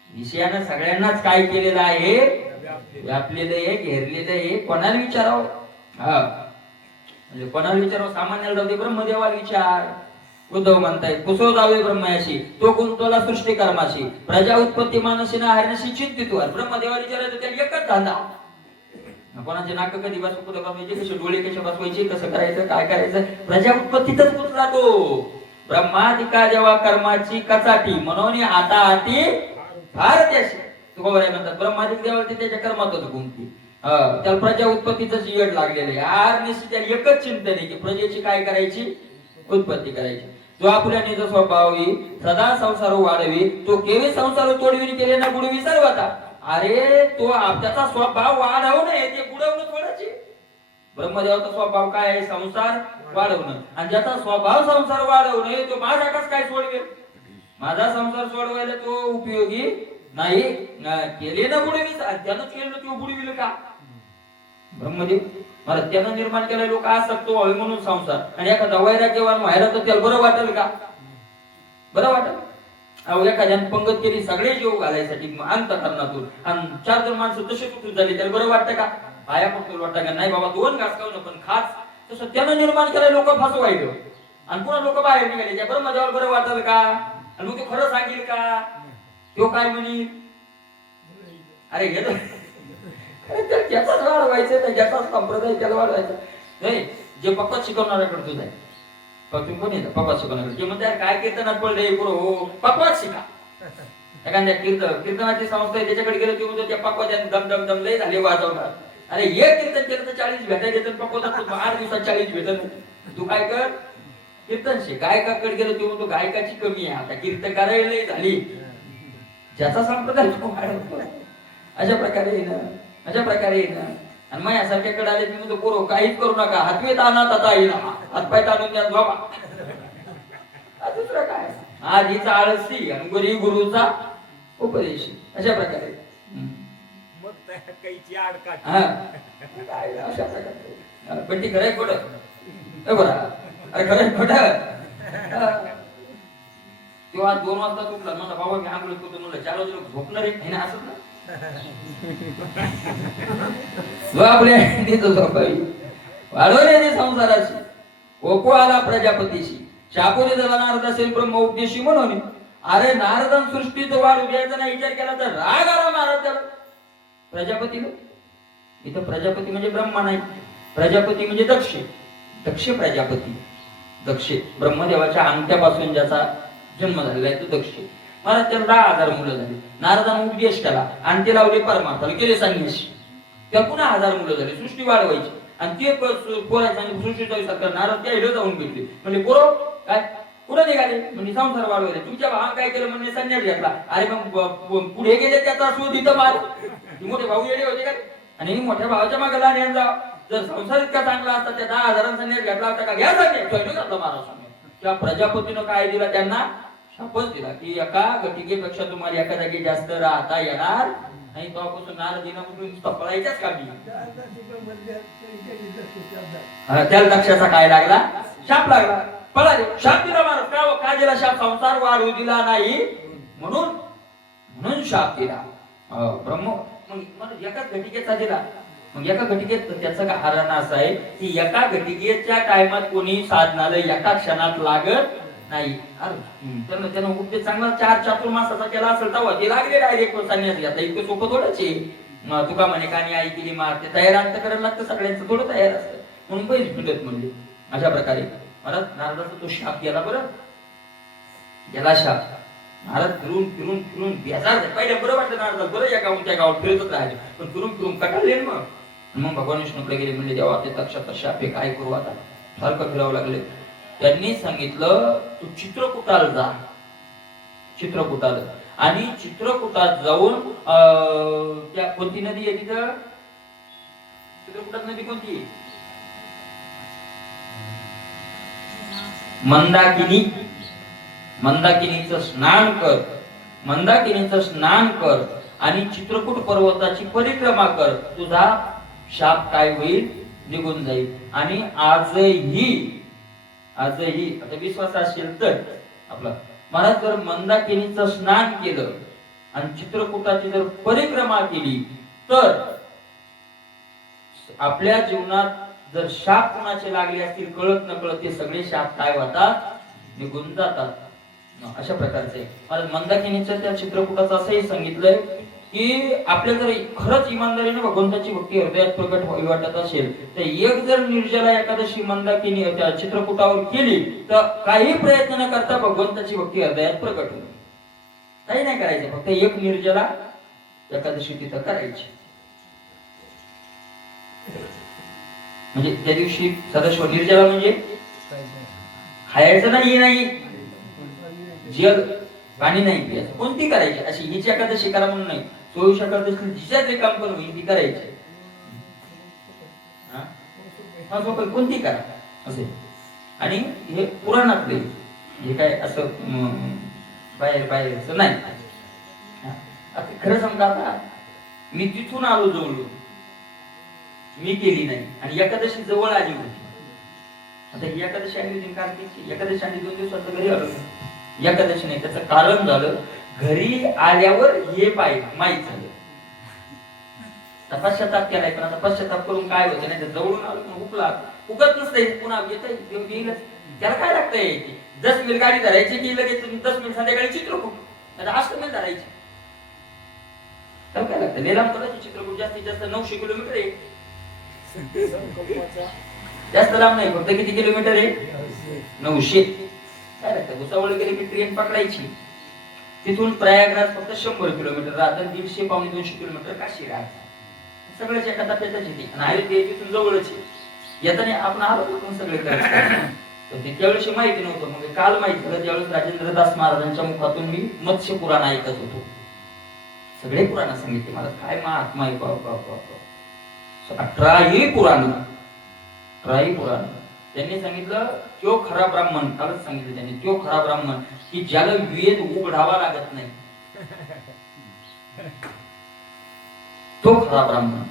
विषयानं सगळ्यांनाच काय केलेलं आहे? व्यापलेलं आहे, घेरलेलं आहे. कोणाला विचारावं? हा, म्हणजे कोणाला विचारावं? सामान्याला जाऊ दे, ब्रह्मदेवाला विचार. उद्धव म्हणतायत पुसो जावे ब्रह्मयाशी तो गुंतवला सृष्टी कर्माशी प्रजा उत्पत्ती मानसीना हरणाशी चिंतितवर. ब्रह्मदेवाला विचारायचं त्याला एकच धंदा. कोणाचे नाक कधी बसू, कुठे बसवायचे, कसे डोळे कसे बसवायचे, कसं करायचं, काय करायचं, प्रजा उत्पत्तीतच गुंतला तो. ब्रह्मादिका जेव्हा कर्माची कचाटी म्हणून आता आती फार त्याशी. तुकोबाराय म्हणतात ब्रह्मादिक देवाला ते त्याच्या कर्मातच गुंतली. त्याला प्रजा उत्पत्तीच येड लागलेलं आहे. आरनिशी त्याला एकच चिंतन आहे की प्रजेची काय करायची, उत्पत्ती करायची. जो आपल्या निज स्वभावी सदा संसार वाढवी तो केवी संसार तोडवी केले ना बुडवी सर्वता. अरे तो त्याचा स्वभाव वाढवणं ते बुडवणं थोडंची. ब्रह्मदेवाचा स्वभाव काय आहे? संसार वाढवणं. आणि ज्याचा स्वभाव संसार वाढवणं तो माझा कस काय सोडवेल? माझा संसार सोडवायला तो उपयोगी नाही. केले ना बुडवी, त्यानं केलं तो बुडविल का? ब्रह्मदेव मला त्यानं निर्माण केलेला लोक आसक्त व्हावे म्हणून संसार. आणि एखादा वैराग्यवान व्हायला तर त्याला बरं वाटेल का? बरं वाटेल? अहो एखाद्याने पंगत केली सगळे जीव घालायसाठी अंतःकरणातून आणि 4 जण माणसं तसे कुठून झाली, त्याला बरं वाटतं का? पाया पडतो वाटतं का? नाही बाबा 2 घास खाऊ पण खास. तसं त्यानं निर्माण केलेले लोक फसवायचं आणि पुन्हा लोक बाहेर निघाले. त्या ब्रह्मदेवाला बरं वाटेल का? आणि मग तो खरं सांगेल का? तो काय म्हणेल? अरे गेलं त्याचाच वाढवायचं नाही, ज्याचा संप्रदाय त्याला वाढवायचा नाही. जे पप्पा शिकवणाऱ्याकडे तुझा आहे, तुम्ही कोणी पप्पा शिकवणारे जे म्हणते काय कीर्तनात पडले हो पक्वाच शिका. एखाद्या कीर्तनाची संस्था आहे त्याच्याकडे गेलो की म्हणतो त्या पक्वाच्या दम दम दम लय झाले वाजवणार. अरे एक कीर्तन केलं तर 40 भेटायचे तर पक्वाचा 8 दिवसात 40 भेटत. तू काय कर, कीर्तन शिक. गायकाकडे गेलो की म्हणतो गायकाची कमी आहे, आता कीर्तन करायला लय झाली. ज्याचा संप्रदाय अशा प्रकारे ना, अशा प्रकारे ना. आणि मग यासारख्याकडे आले की म्हणतो पोरो काहीच करू नका, हातवे तानात आता येईल, हातपाय ताणून द्या बाबा. दुसरं काय? आधीचा आळसी आणि गुरुचा उपदेश. अशा प्रकारे मग काहीची आडकाठी. काय अशा प्रकारे. पण ती खरंय खोटं? बरं अरे खरंय खोटं? तेव्हा 2 वाजता उठला म्हणला बाबा मी आंघोळ करतो म्हणलं 4 वाजता झोपणार आहे ना असत ना. वाढवण्याची संसाराची ओको आला प्रजापतीशी शापोरी जला नारद असेल ब्रह्म उपदेशी म्हणून. अरे नारदान सृष्टीचं वाढ उद्याचा नाही विचार केला तर राग आला महाराज त्याला. प्रजापतीला इथं प्रजापती म्हणजे ब्रह्मा नाही, प्रजापती म्हणजे दक्ष. दक्ष प्रजापती, दक्ष ब्रह्मदेवाच्या अंगठ्यापासून ज्याचा जन्म झालेला आहे तो दक्ष. महाराज त्याला 10,000 मुलं झाली. नारदाने उपदेश केला आणि ते लावले परमार्थाला, केले संन्यासी. त्या पुन्हा 1000 मुलं झाली. सृष्टी वाढवायची आणि ते पोरायचं आणि सृष्टीचा विचार कर. नारद त्या हिरो जाऊन भेटले म्हणजे पोरो काय पुढे निघाले म्हणजे संसार वाढवायला. तुमच्या भावा काय केलं म्हणजे संन्यास घेतला. अरे मग पुढे गेले त्याचा शोध इथं मार. मोठे भाऊ येडे होते का? आणि मोठ्या भावाच्या मागे लहान यांचा जर संसार इतका चांगला असता त्या 10,000 संन्यास घेतला असता का? घ्या संन्यास महाराज. त्या प्रजापतीनं काय दिला त्यांना? शापच दिला की एका घटिकेपेक्षा तुम्हाला एका जागी जास्त राहता येणार नाही. तेव्हापासून नारदीनं कुठून पळायच्याच कामी. त्याला दक्षाचा काय लागला? शाप लागला. पळाले. शाप दिला महाराज. का दिला शाप? संसार वाढू दिला नाही म्हणून शाप दिला. ब्रह्म मग एकाच घटिकेचा दिला. मग एका घटिकेत त्याचं का हरण असं आहे की एका घटिकेच्या टायमात कोणी साधनाला एका क्षणात लागत नाही. अरे त्यानं उपदेश चांगला 4 चातुर्मासाचा केला असेल तेव्हा ते लागले डायरेक्ट संन्यास घेतला. इतकं सोपं थोडंच आहे. तुका म्हणे कानी आई केली मार ते तयार असतं करायला लागतं, सगळ्यांचं थोडं तयार असतं म्हणून पैसे फिरत म्हणले. अशा प्रकारे महाराज नारदाचा तो शाप गेला. बरं गेला शाप. महाराज फिरून फिरून फिरून बेजार झाले. पहिल्या बरं वाटलं नारदाला, बरं या गावून त्या गावात फिरतच राहिले. पण फिरून फिरून कटाळले मग भगवान विष्णूकडे गेले. म्हणजे देवा ते तक्षाचा शाप आहे, काय करू आता? सारखं फिरावं लागले. त्यांनी सांगितलं तू चित्रकूटाला जा. चित्रकूटाला आणि चित्रकूटात जाऊन त्या कोणती नदी आहे तिथं? चित्रकूटात नदी कोणती? मंदाकिनी. मंदाकिनीचं स्नान कर. मंदाकिनीचं स्नान कर आणि चित्रकूट पर्वताची परिक्रमा कर, तुझा शाप काय होईल, निघून जाईल. आणि आजही आता विश्वास असेल तर आपला महाराज जर मंदाकिनीचं स्नान केलं आणि चित्रकूटाची जर परिक्रमा केली तर आपल्या जीवनात जर शाप कोणाचे लागले असतील कळत न कळत ते सगळे शाप काय होतात, निघून जातात. अशा प्रकारचे महाराज मंदाकिनीच्या त्या चित्रकूटाचं असंही सांगितलंय की आपल्या जर खरंच इमानदारीने भगवंताची भक्ती हृदयात प्रकट व्हावी वाटत असेल तर एक जर निर्जला एकादशी मंदाकिनी त्या चित्रकूटावर केली तर काही प्रयत्न न करता भगवंताची भक्ती हृदयात प्रकट होईल. काही नाही करायचं, फक्त एक निर्जला एकादशी तिथं करायची. म्हणजे त्या दिवशी सदाशिव निर्जला म्हणजे खायचं नाही, जल पाणी नाही प्यायचं, कोणती करायची अशी हिची एकादशी करा म्हणून नाही, चोवीस एकादशी जिच्यात एक काम करून ती करायची, कोणती करा असे. आणि हे पुराणातले हे काय असं बाहेरचं नाही. आता खरं सांगा, आता मी तिथून आलो जवळून, मी केली नाही आणि एकादशी जवळ आली होती. आता ही एकादशी आली होती कार्तिकची एकादशी आणि 2 दिवसात घरी आलो. एकादशी नाही, त्याचं कारण झालं घरी आल्यावर हे पाहिजे माहीत झालं. पश्चाताप केलाय, पण आता पश्चाताप करून काय होतं, नाही तर जवळून आलो हुकला उगत नसतंय, पुन्हा येईल त्याला काय लागतंय. 10 मिनिट गाडी धरायची की लगेच 10 मिनिट संध्याकाळी चित्रकूट, आता 8 मिनिट धरायची, त्याला काय लागतं. लेलामकराची चित्रकूट जास्तीत जास्त 900 किलोमीटर आहे, जास्त लांब नाही, फक्त किती किलोमीटर आहे, 900. काय लागतं, भुसावळ गेले की ट्रेन पकडायची, तिथून प्रयागराज फक्त 100 किलोमीटर राहतं, 150-200 किलोमीटर काशी राहतं, सगळ्याच एका टप्प्यातच येते. आणि अयोध्या तिथून जवळच आहे. येताना आपण आलो पण सगळे करायचं, तर ते त्यावेळेस माहिती नव्हतं. मग काल माहिती झालं, त्यावेळेस राजेंद्रदास महाराजांच्या मुखातून मी मत्स्य पुराण ऐकत होतो. सगळे पुराण सांगितले मला, काय महात्मा आहे बाबा. 18ही पुराण त्यांनी सांगितलं, तो खरा ब्राह्मण, कालच सांगितलं त्यांनी, तो खरा ब्राह्मण की ज्याला वेद उघडावा लागत नाही, तो खरा ब्राह्मण.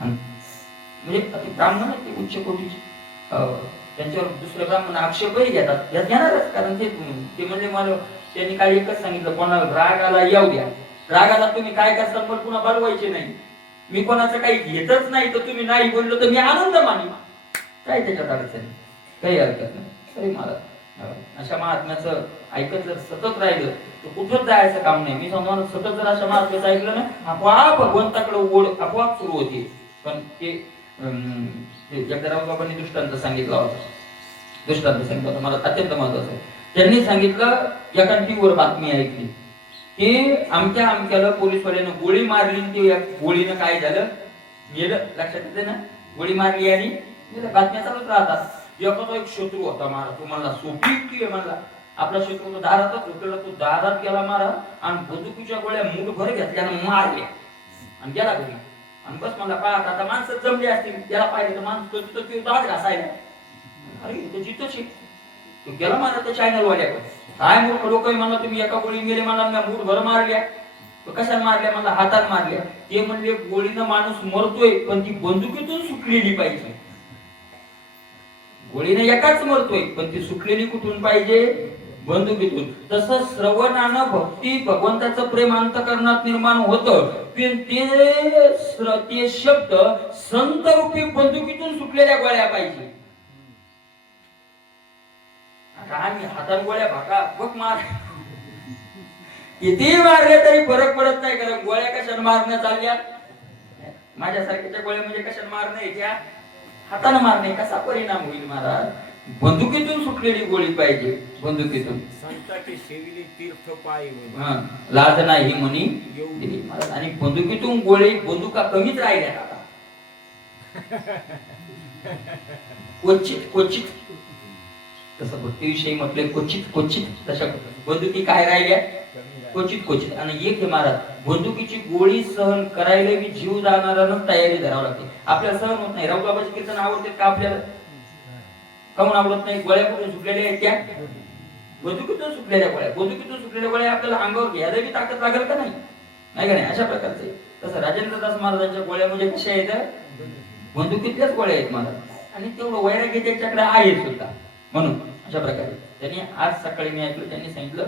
म्हणजे ब्राह्मण ते उच्च कोटीचे, त्यांच्यावर दुसरे ब्राह्मण आक्षेपही घेतात, यात घेणारच, कारण ते म्हणजे मला त्यांनी काय एकच सांगितलं, कोणाला राग आला येऊ द्या, रागाला तुम्ही काय करतात पण पुन्हा बलवायचे नाही, मी कोणाचं काही घेतच नाही, तर तुम्ही नाही बोललो तर मी आनंद मानी, काय त्याच्यात अडचण, काही हरकत नाही. तरी मला अशा महात्म्याचं ऐकत जर सतत राहिलं तर कुठंच जायचं काम नाही. मी समजा सतत जर अशा महात्म्याचं ऐकलं ना, आपोआप भगवंताकडे ओढ आपोआप सुरू होते. पण ते जगदराव बाबांनी दृष्टांत सांगितला होता, मला अत्यंत महत्वाचं आहे. त्यांनी सांगितलं, एका टीव्हीवर बातमी ऐकली की आमच्याला पोलीसवाल्यानं गोळी मारली, ती गोळीनं काय झालं, गेलं, लक्षात येते ना, गोळी मारली आणि बातम्या चालूच राहतात. एखादा एक शत्रू होता मारा, तुम्हाला सोपी की म्हणला, आपला शत्रू दारातच झोपलेला, तो दारात गेला मारा आणि बंदुकीच्या गोळ्या मूठभर घेतल्यानं मारल्या आणि गेला घरी. आणि बस मला पाहत आता माणसं जमली असतील, त्याला पाहिजे तर माणसं तो दात घासायला, अरे तो जिथंच तो गेला मारा त्या चॅनल वाल्याकडे, काय मूर्ख लोक म्हणला, तुम्ही एका गोळीने गेले, मला मूठभर मारल्या, कशाला मारल्या, मला हातात मारल्या. ते म्हणले गोळीनं माणूस मरतोय पण ती बंदुकीतून सुटलेली पाहिजे, गोळीने एकाच मरतोय पण ती सुटलेली कुठून पाहिजे, बंदुकीतून. तसं श्रवणानं भक्ती भगवंताचं प्रेम अंतःकरणात निर्माण होतं, पण ते शब्द संत रूपी बंदुकीतून सुटलेल्या गोळ्या पाहिजे. आम्ही हातात गोळ्या भाका बघ मार, किती मारले तरी फरक पडत नाही, कारण गोळ्या कशाने मारण्या चालल्या, माझ्यासारख्याच्या गोळ्या म्हणजे कशाने मारणे, त्या हाताने मारणे, कसा परिणाम होईल महाराज, बंदुकीतून सुटलेली गोळी पाहिजे, बंदुकीतून. संतांची सेविली तीर्थ पाय लाज नाही म्हणी गेली महाराज. आणि बंदुकीतून गोळी, बंदुका कमीच राहिल्या आता, क्वचित तसं भक्तीविषयी म्हटले, क्वचित तशा बंदुकी काय राहिल्या, क्वचित. आणि एक हे महाराज, बंदुकीची गोळी सहन करायला मी जीव जाणारानं तयारी धरावं लागते. आपल्याला सहन होत नाही. राऊबाबाची कीर्तन आवडते का आपल्याला, काऊन आवडत नाही, गोळ्या कुठून सुटलेल्या आहेत त्या, बंदुकीतून सुटलेल्या गोळ्या आपल्याला अंगावर घ्यायला बी ताकद लागेल का नाही नाही का नाही अशा प्रकारचे. तसं राजेंद्रदास महाराजांच्या गोळ्या म्हणजे कशा आहेत बंदुकीतल्याच गोळ्या आहेत महाराज आणि तेवढं वैराग्य त्याच्याकडे आहे सुद्धा. म्हणून अशा प्रकारे त्यांनी आज सकाळी मी ऐकलं त्यांनी सांगितलं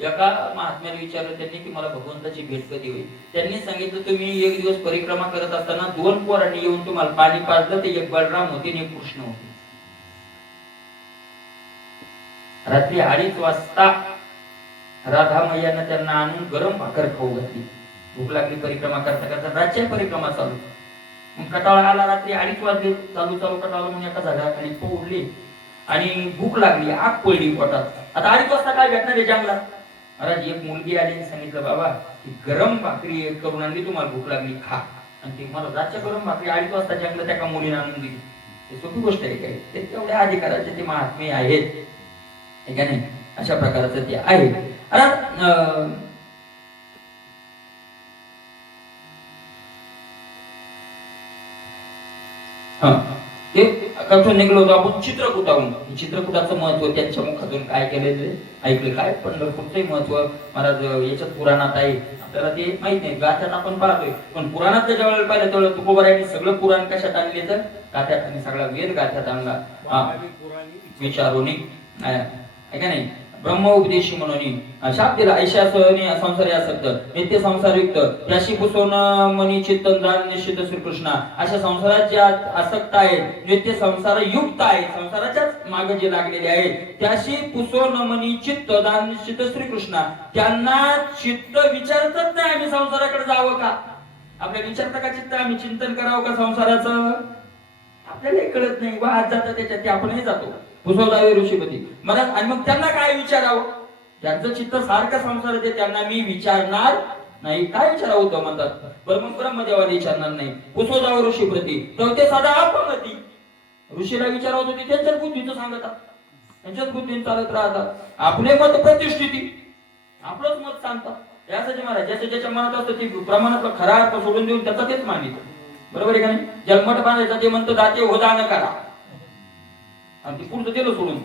एका महात्म्याला विचारलं त्यांनी की मला भगवंताची भेट कधी होईल. त्यांनी सांगितलं तुम्ही एक दिवस परिक्रमा करत असताना 2 पोरांनी येऊन तुम्हाला पाणी पाजलं ते एक बलराम होते आणि एक कृष्ण होते. रात्री 2:30 वाजता राधा मैयानं त्यांना आणून गरम भाकर खाऊ घातली. भूक लागली परिक्रमा करता करता रातच्या परिक्रमा चालू मग कटाळा आला रात्री 2:30 वाजले चालू कटाळा म्हणून एका झाडाखाली पोहडली आणि भूक लागली आग पडली पोटात. आता 2:30 वाजता काय भेटणार आहे जंगलात. महाराज एक मुलगी आली आणि सांगितलं बाबा ही गरम भाकरी करून आणली तुम्हाला भूक लागली खा आणि ती मला रातच्या गरम भाकरी 2:30 वाजता जंगलात एका मुलीने आणून दिली. ही सोपी गोष्ट आहे काय ते तेवढ्या अधिकाराचे ते महात्मे आहेत का नाही अशा प्रकारचं ते आहे. ते कथून निघलो होतो आपण चित्रकूटाहून. चित्रकूटाचं महत्व त्यांच्या मुखातून काय केलेलं ऐकलं काय पंढरपूरचंही महत्व महाराज याच्यात पुराणात आहे आपल्याला ते माहित नाही गाथ्यात आपण पाहतोय पण पुराणात ज्या वेळेला पाहिलं तेवढं तुकोबारायांनी सगळं पुराण कशात आणले तर गाथ्यात आणि सगळा वेद गाथ्यात आणला विचारून आहे का नाही. ब्रह्म उपदेशी म्हणून शाप दिला ऐशा संसार या शब्द नित्य संसार युक्त त्याशी पुसवून मनी चित्तन दान निश्चित श्रीकृष्ण अशा संसारात ज्या आसक्त आहे नित्य संसार युक्त आहे संसाराच्याच मागे जे लागलेले आहे त्याशी पुसवून मनी चित्त दान निश्चित श्रीकृष्ण त्यांना चित्त विचारतच नाही आम्ही संसाराकडे जावं का आपल्या विचारता का चित्त आम्ही चिंतन करावं का संसाराचं आपल्याला कळत नाही वाहत जातं त्याच्यात ते आपणही जातो. पुसवदावे ऋषीपती महाराज आणि मग त्यांना काय विचारावं त्यांचं चित्त सारखं संसार येते त्यांना मी विचारणार नाही काय विचारावं होतं म्हणतात बरं मग ब्रह्मदेवाला विचारणार नाही. पुसवदावे ऋषीपती तर ते साधा अपंगती ऋषीला विचारवत होती त्यांच्याच बुद्धीचं सांगतात त्यांच्याच बुद्धीने चालत राहतात. आपले मत प्रतिष्ठिती आपलंच मत सांगतात यासाठी महाराज ज्याच्या ज्याच्या मनात असतं ते प्रमाणात खरा अर्थ सोडून देऊन त्याचा तेच मानित बरोबर आहे का नाही. जन्मठ बांधायचा ते म्हणतं दाते होदान करा आणि ती पुढचं दिलं सोडून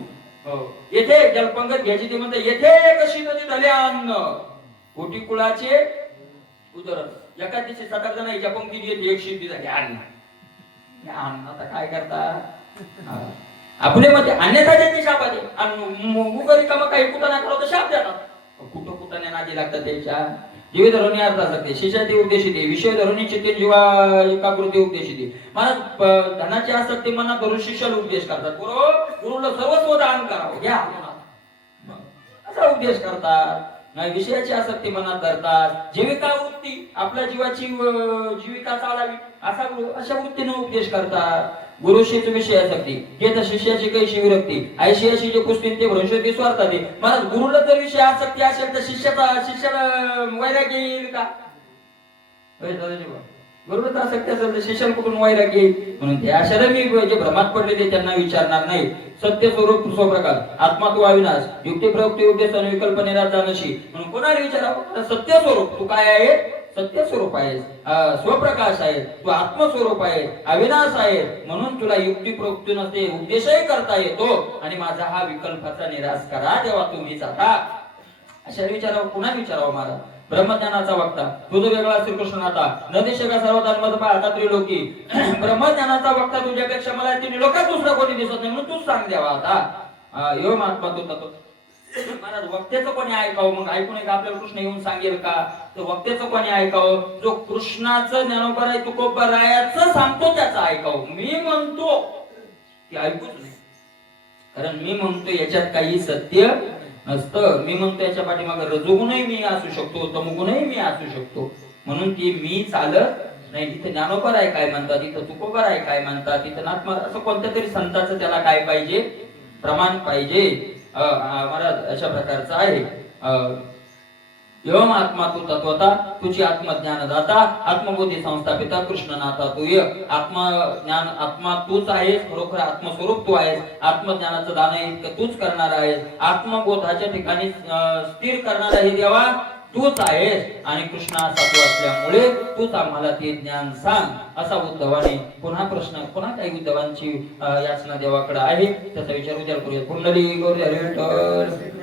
येथे जलपंगत घ्यायची ते म्हणतं येथे कशी नदी धले अन्न कोटी कुळाचे उदरण एका दिवशी 7 जण याच्या पंक्तीत येते एक शिद्धी झाली अन्न आता काय करता आपले मते अन्यथा देते शापाचे आणि रिकामा काही कुठं नाही तर शाप देतात कुठं कुठं नादी लागतात त्याच्या जीव धरून अर्थ असते शिष्याचे उपदेशिते विषय धरून चित्ते जीवा एकाकृती उपदेशिते महाराज धनाची आसक्ती मनात धरून शिष्याला उपदेश करतात गुरुला सर्वस्व दान करावं घ्या असा उपदेश करतात विषयाची आसक्ती मनात धरतात जीविका वृत्ती आपल्या जीवाची जीविका चालावी अशा वृत्तीने उपदेश करतात. गुरुशीच विषय आसक्ती घेत शिष्याची कैशी विरक्ती ऐशियाशी जे पुस्तक ते भ्रंशोती स्वार्था दे महाराज गुरुला जर विषय आसक्ती असेल तर शिष्याला वैराग्य येईल का गुरुला आसक्ती असेल तर शिष्याला कुठून वैराग्य येईल म्हणून ते अशाला मी जे भ्रमात पडलेले त्यांना विचारणार नाही. सत्य स्वरूप स्वप्रकार आत्मा तू अविनाश युक्ती प्रवृत्ती उपदेश आणि विकल्पनेला जाणशी म्हणून कोणाला विचारावं सत्य स्वरूप तू काय आहे सत्य स्वरूप आहे स्वप्रकाश आहे तू आत्मस्वरूप आहे अविनाश आहे म्हणून तुला युक्ती प्रवृत्ती नसते उपदेशही करता येतो आणि माझा हा विकल्पाचा निराश करा तेव्हा तुम्हीच आता अशा विचारावं पुन्हा विचारावं महाराज. ब्रह्मज्ञानाचा वक्ता तुझं वेगळा श्रीकृष्ण आता नदेशका सर्वधर्म पाहता त्रिलोकी ब्रह्मज्ञानाचा वक्ता तुझ्यापेक्षा मला त्रिलोकात दुसरा कोणी दिसत नाही म्हणून तूच सांग द्यावा आता यो महात्मा तू तत्व महाराज वक्त्याचं कोणी ऐकावं मग ऐकून का आपल्याला कृष्ण येऊन सांगेल का तर वक्त्याचं कोणी ऐकावं जो कृष्णाचं ज्ञानोबा तुकोबारायाचं सांगतो त्याचं ऐकावं. मी म्हणतो की ऐकूच नाही कारण मी म्हणतो याच्यात काही सत्य नसतं. मी म्हणतो याच्या पाठीमागे रजोगुणही मी असू शकतो तमोगुणही मी असू शकतो म्हणून ती मी चालत नाही. तिथे ज्ञानोबा राय काय म्हणतात तिथं तुकोबा राय काय म्हणतात तिथं नाथमा असं कोणत्या तरी संताचं त्याला काय पाहिजे प्रमाण पाहिजे महाराज अशा प्रकारचं आहे. एवम आत्मा तू तत्वता तुझी आत्मज्ञान दाता आत्मबोधी संस्थापिता कृष्णनाथा तू आत्मज्ञान आत्मा तूच आहेस खरोखर आत्मस्वरूप तू आहेस आत्मज्ञानाचं दान इतकं तूच करणार आहेस आत्मबोधाच्या ठिकाणी स्थिर करणारा हे देवा तूच आहेस आणि कृष्णा असा तू असल्यामुळे तूच आम्हाला ते ज्ञान सांग असा उद्धवाने पुन्हा काही उद्धवांची याचना देवाकडे आहे त्याचा विचार करूया. कुंडली गौरी हरी विठ्ठल